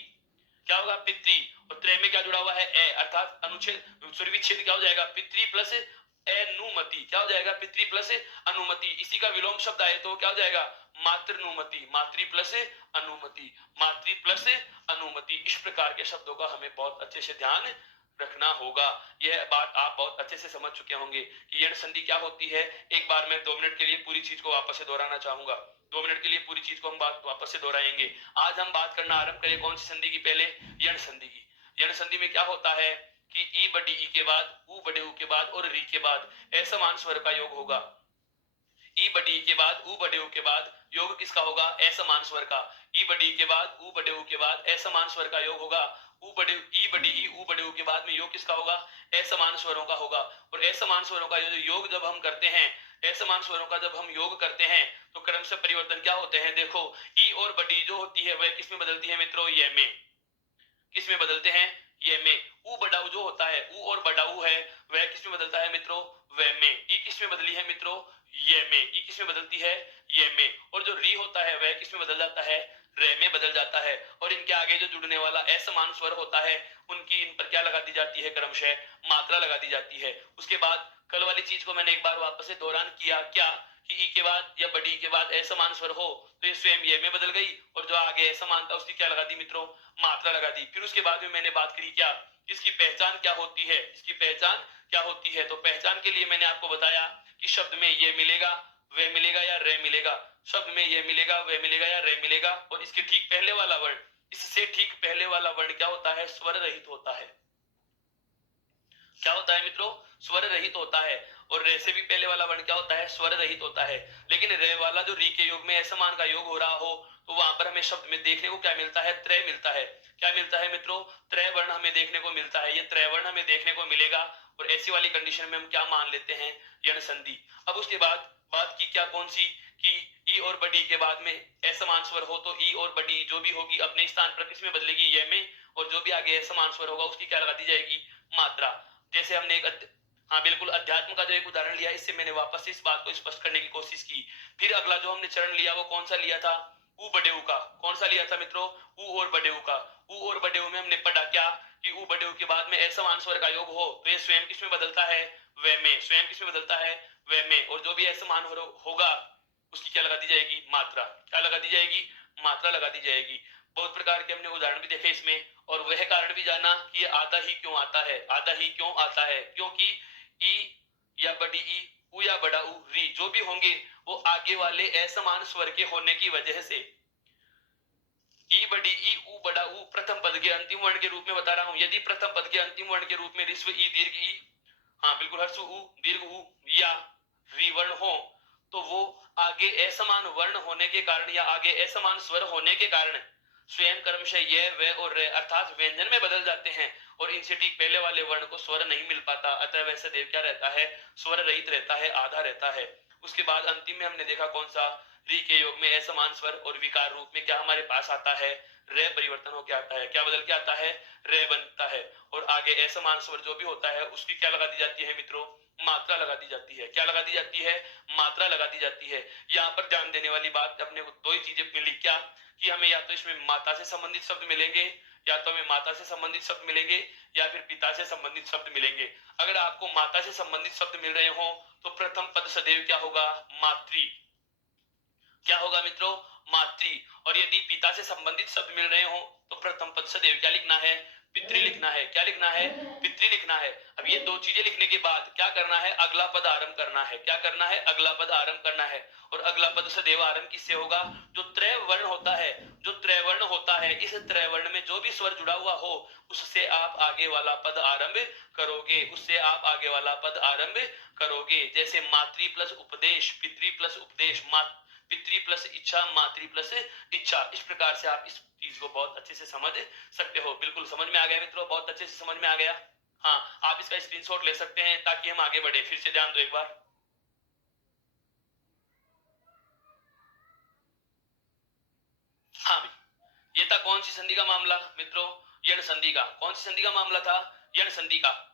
क्या होगा? पितृ। और त्रय में क्या जुड़ा हुआ है? ए, अर्थात अनुच्छेद सॉरी विच्छेद क्या हो जाएगा? पितृ प्लस अनुमति। क्या हो जाएगा? पितृ प्लस अनुमति। इसी का विलोम शब्द आए तो क्या हो जाएगा? मातृनुमति। मातृ प्लस अनुमति, मातृ प्लस अनुमति। इस प्रकार के शब्दों का हमें बहुत अच्छे से ध्यान रखना होगा। यह बात आप बहुत अच्छे से समझ चुके होंगे कि यण संधि क्या होती है। एक बार मैं 2 मिनट के लिए पूरी चीज को वापस से दोहराना चाहूंगा। 2 मिनट के लिए पूरी चीज को हम बात वापस से दोहराएंगे। आज हम बात करना आरंभ करें कौन सी संधि की? पहले यण संधि की। यण संधि में क्या होता है कि ई बड़ी ई के बाद, ऊ बड़े ऊ के बाद और री के बाद असमान स्वर का योग होगा। ई बड़ी ई के बाद, ऊ बड़े ऊ के बाद योग किसका होगा? असमान स्वर का। ई बड़ी ई के बाद, ऊ बड़े ऊ के बाद असमान स्वर का योग होगा। ऊ बड़े ई बड़ी ई ऊ बड़े ऊ के बाद में योग किसका होगा? असमान स्वरों का होगा। और असमान स्वरों का योग जब हम करते हैं, असमान स्वरों का जब हम योग करते हैं तो क्रम से परिवर्तन क्या होते हैं? देखो, ई और बड़ी जो होती है वह किसमें बदलती है मित्रों? ये में। किसमें बदलते हैं? ये में। ऊ बड़ाऊ जो होता है, ऊ और बड़ाऊ है, वह किसमें बदलता है मित्रों? वे में। ई किसमें बदली है मित्रों? ये में। ई किसमें बदलती है? ये में। और जो री होता है वह किसमें बदल जाता है? रे में बदल जाता है। और इनके आगे जो जुड़ने वाला असमान स्वर होता है उनकी इन पर क्या लगा दी जाती है? क्रमशः मात्रा लगा दी जाती है। उसके बाद कल वाली चीज को मैंने एक बार वापस से दौरान किया, क्या कि ई के बाद या बड़ी के बाद असमान स्वर हो तो ये स्वयं ये में बदल गई और जो आगे असमान था उसकी क्या लगा दी मित्रों? मात्रा लगा दी। फिर उसके बाद में मैंने बात करी क्या, इसकी पहचान क्या होती है? इसकी पहचान क्या होती है? तो पहचान के लिए मैंने आपको बताया कि शब्द में ये मिलेगा, वह मिलेगा या रे मिलेगा। शब्द में ये मिलेगा, वह मिलेगा या रे मिलेगा। और इसके ठीक पहले वाला वर्ण, इससे ठीक पहले वाला वर्ण क्या होता है? स्वर रहित होता है। क्या होता है मित्रों? स्वर रहित होता है। और रे से भी पहले वाला वर्ण क्या होता है? स्वर रहित होता है। लेकिन रे वाला जो री के योग में असमान का योग हो रहा हो तो वहां पर हमें शब्द में देखने को क्या मिलता है? त्रय मिलता है। क्या मिलता है मित्रों? त्रय वर्ण हमें देखने को मिलता है। ये त्रय वर्ण हमें देखने को मिलेगा और ऐसी वाली कंडीशन में हम क्या मान लेते हैं? यण संधि। अब उसके बाद बात की क्या, कौन सी? कि ई और बड़ी के बाद में असमान स्वर हो तो ई और बड़ी जो भी होगी अपने स्थान पर किसमें बदलेगी? ये में। और जो भी आगे असमान स्वर होगा उसकी क्या लगा दी जाएगी? मात्रा। जैसे हमने एक हाँ बिल्कुल अध्यात्म का जो एक उदाहरण लिया, इससे मैंने वापस से इस बात को स्पष्ट करने की कोशिश की। फिर अगला जो हमने चरण लिया वो कौन सा लिया था? ऊ बड़े ऊ का। कौन सा लिया था मित्रों? ऊ और बड़े ऊ का। ऊ और बड़े ऊ में हमने पढ़ा क्या कि ऊ बड़े ऊ के बाद में असमान स्वर का योग हो तो ये स्वयं किसमें बदलता है? वे में। स्वयं किसमें बदलता है? वे में। और जो भी असमान होगा उसकी क्या लगा दी जाएगी? मात्रा। क्या लगा दी जाएगी? मात्रा लगा दी जाएगी। बहुत प्रकार के हमने उदाहरण भी देखे इसमें और वह कारण भी जाना कि ये आधा ही क्यों आता है। आधा ही क्यों आता है? क्योंकि ई या बड़ी ई, ऊ या बड़ा ऊ, री जो भी होंगे वो आगे वाले असमान स्वर के होने की वजह से ई बड़ी ई ऊ बड़ा ऊ प्रथम पद के अंतिम वर्ण के रूप में बता रहा हूं। यदि प्रथम पद के अंतिम वर्ण के रूप में ऋस्व ई दीर्घ ई, हाँ बिल्कुल हर्ष ऊ दीर्घ ऊ या री वर्ण हो तो वो आगे असमान वर्ण होने के कारण या आगे असमान स्वर होने के कारण स्वयं क्रमशः ये वे और रे अर्थात व्यंजन में बदल जाते हैं और इनसे ठीक पहले वाले वर्ण को स्वर नहीं मिल पाता। अतः वैसे देव क्या रहता है? स्वर रहित रहता है, आधा रहता है। उसके बाद अंतिम में हमने देखा कौन सा? री के योग में असमान स्वर और विकार रूप में क्या हमारे पास आता है? रे परिवर्तन होकर आता है। क्या बदल के आता है? रे बनता है। और आगे असमान स्वर जो भी होता है उसकी क्या लगा दी जाती है मित्रों? मात्रा लगा दी जाती है। क्या लगा दी जाती है? मात्रा लगा दी जाती है। यहाँ पर ध्यान देने वाली बात अपने को दो ही चीजें मिली क्या कि हमें या तो इसमें माता से संबंधित शब्द मिलेंगे या तो हमें माता से संबंधित शब्द मिलेंगे या फिर पिता से संबंधित शब्द मिलेंगे। अगर आपको माता से संबंधित शब्द मिल रहे हो तो प्रथम पद सदैव क्या होगा? मातृ। क्या होगा मित्रों? मातृ। और यदि पिता से संबंधित शब्द मिल रहे हो तो प्रथम पद सदैव क्या लिखना है? पितृ लिखना है। क्या लिखना है? पितृ लिखना है। अब ये दो चीजें लिखने के बाद क्या करना है? अगला पद आरंभ करना है। क्या करना है? अगला पद आरंभ करना है। और अगला पद सदैव आरंभ किससे होगा? जो त्रय वर्ण होता है, जो त्रय वर्ण होता है, इस त्रय वर्ण में जो भी स्वर जुड़ा हुआ हो उससे आप आगे वाला पद आरंभ करोगे। उससे आप आगे वाला पद आरंभ करोगे। जैसे मातृ प्लस उपदेश, पितृ प्लस उपदेश, पितृ प्लस इच्छा, मातृ प्लस इच्छा। इस प्रकार से आप इस चीज को बहुत अच्छे से समझ सकते हो। बिल्कुल समझ में आ गया मित्रों? बहुत अच्छे से समझ में आ गया। हाँ, आप इसका स्क्रीनशॉट ले सकते हैं ताकि हम आगे बढ़े। फिर से ध्यान दो एक बार। हाँ भाई, ये था कौन सी संधि का मामला मित्रों? यण संधि का। कौन सी संधि का मामला था? यण संधि का।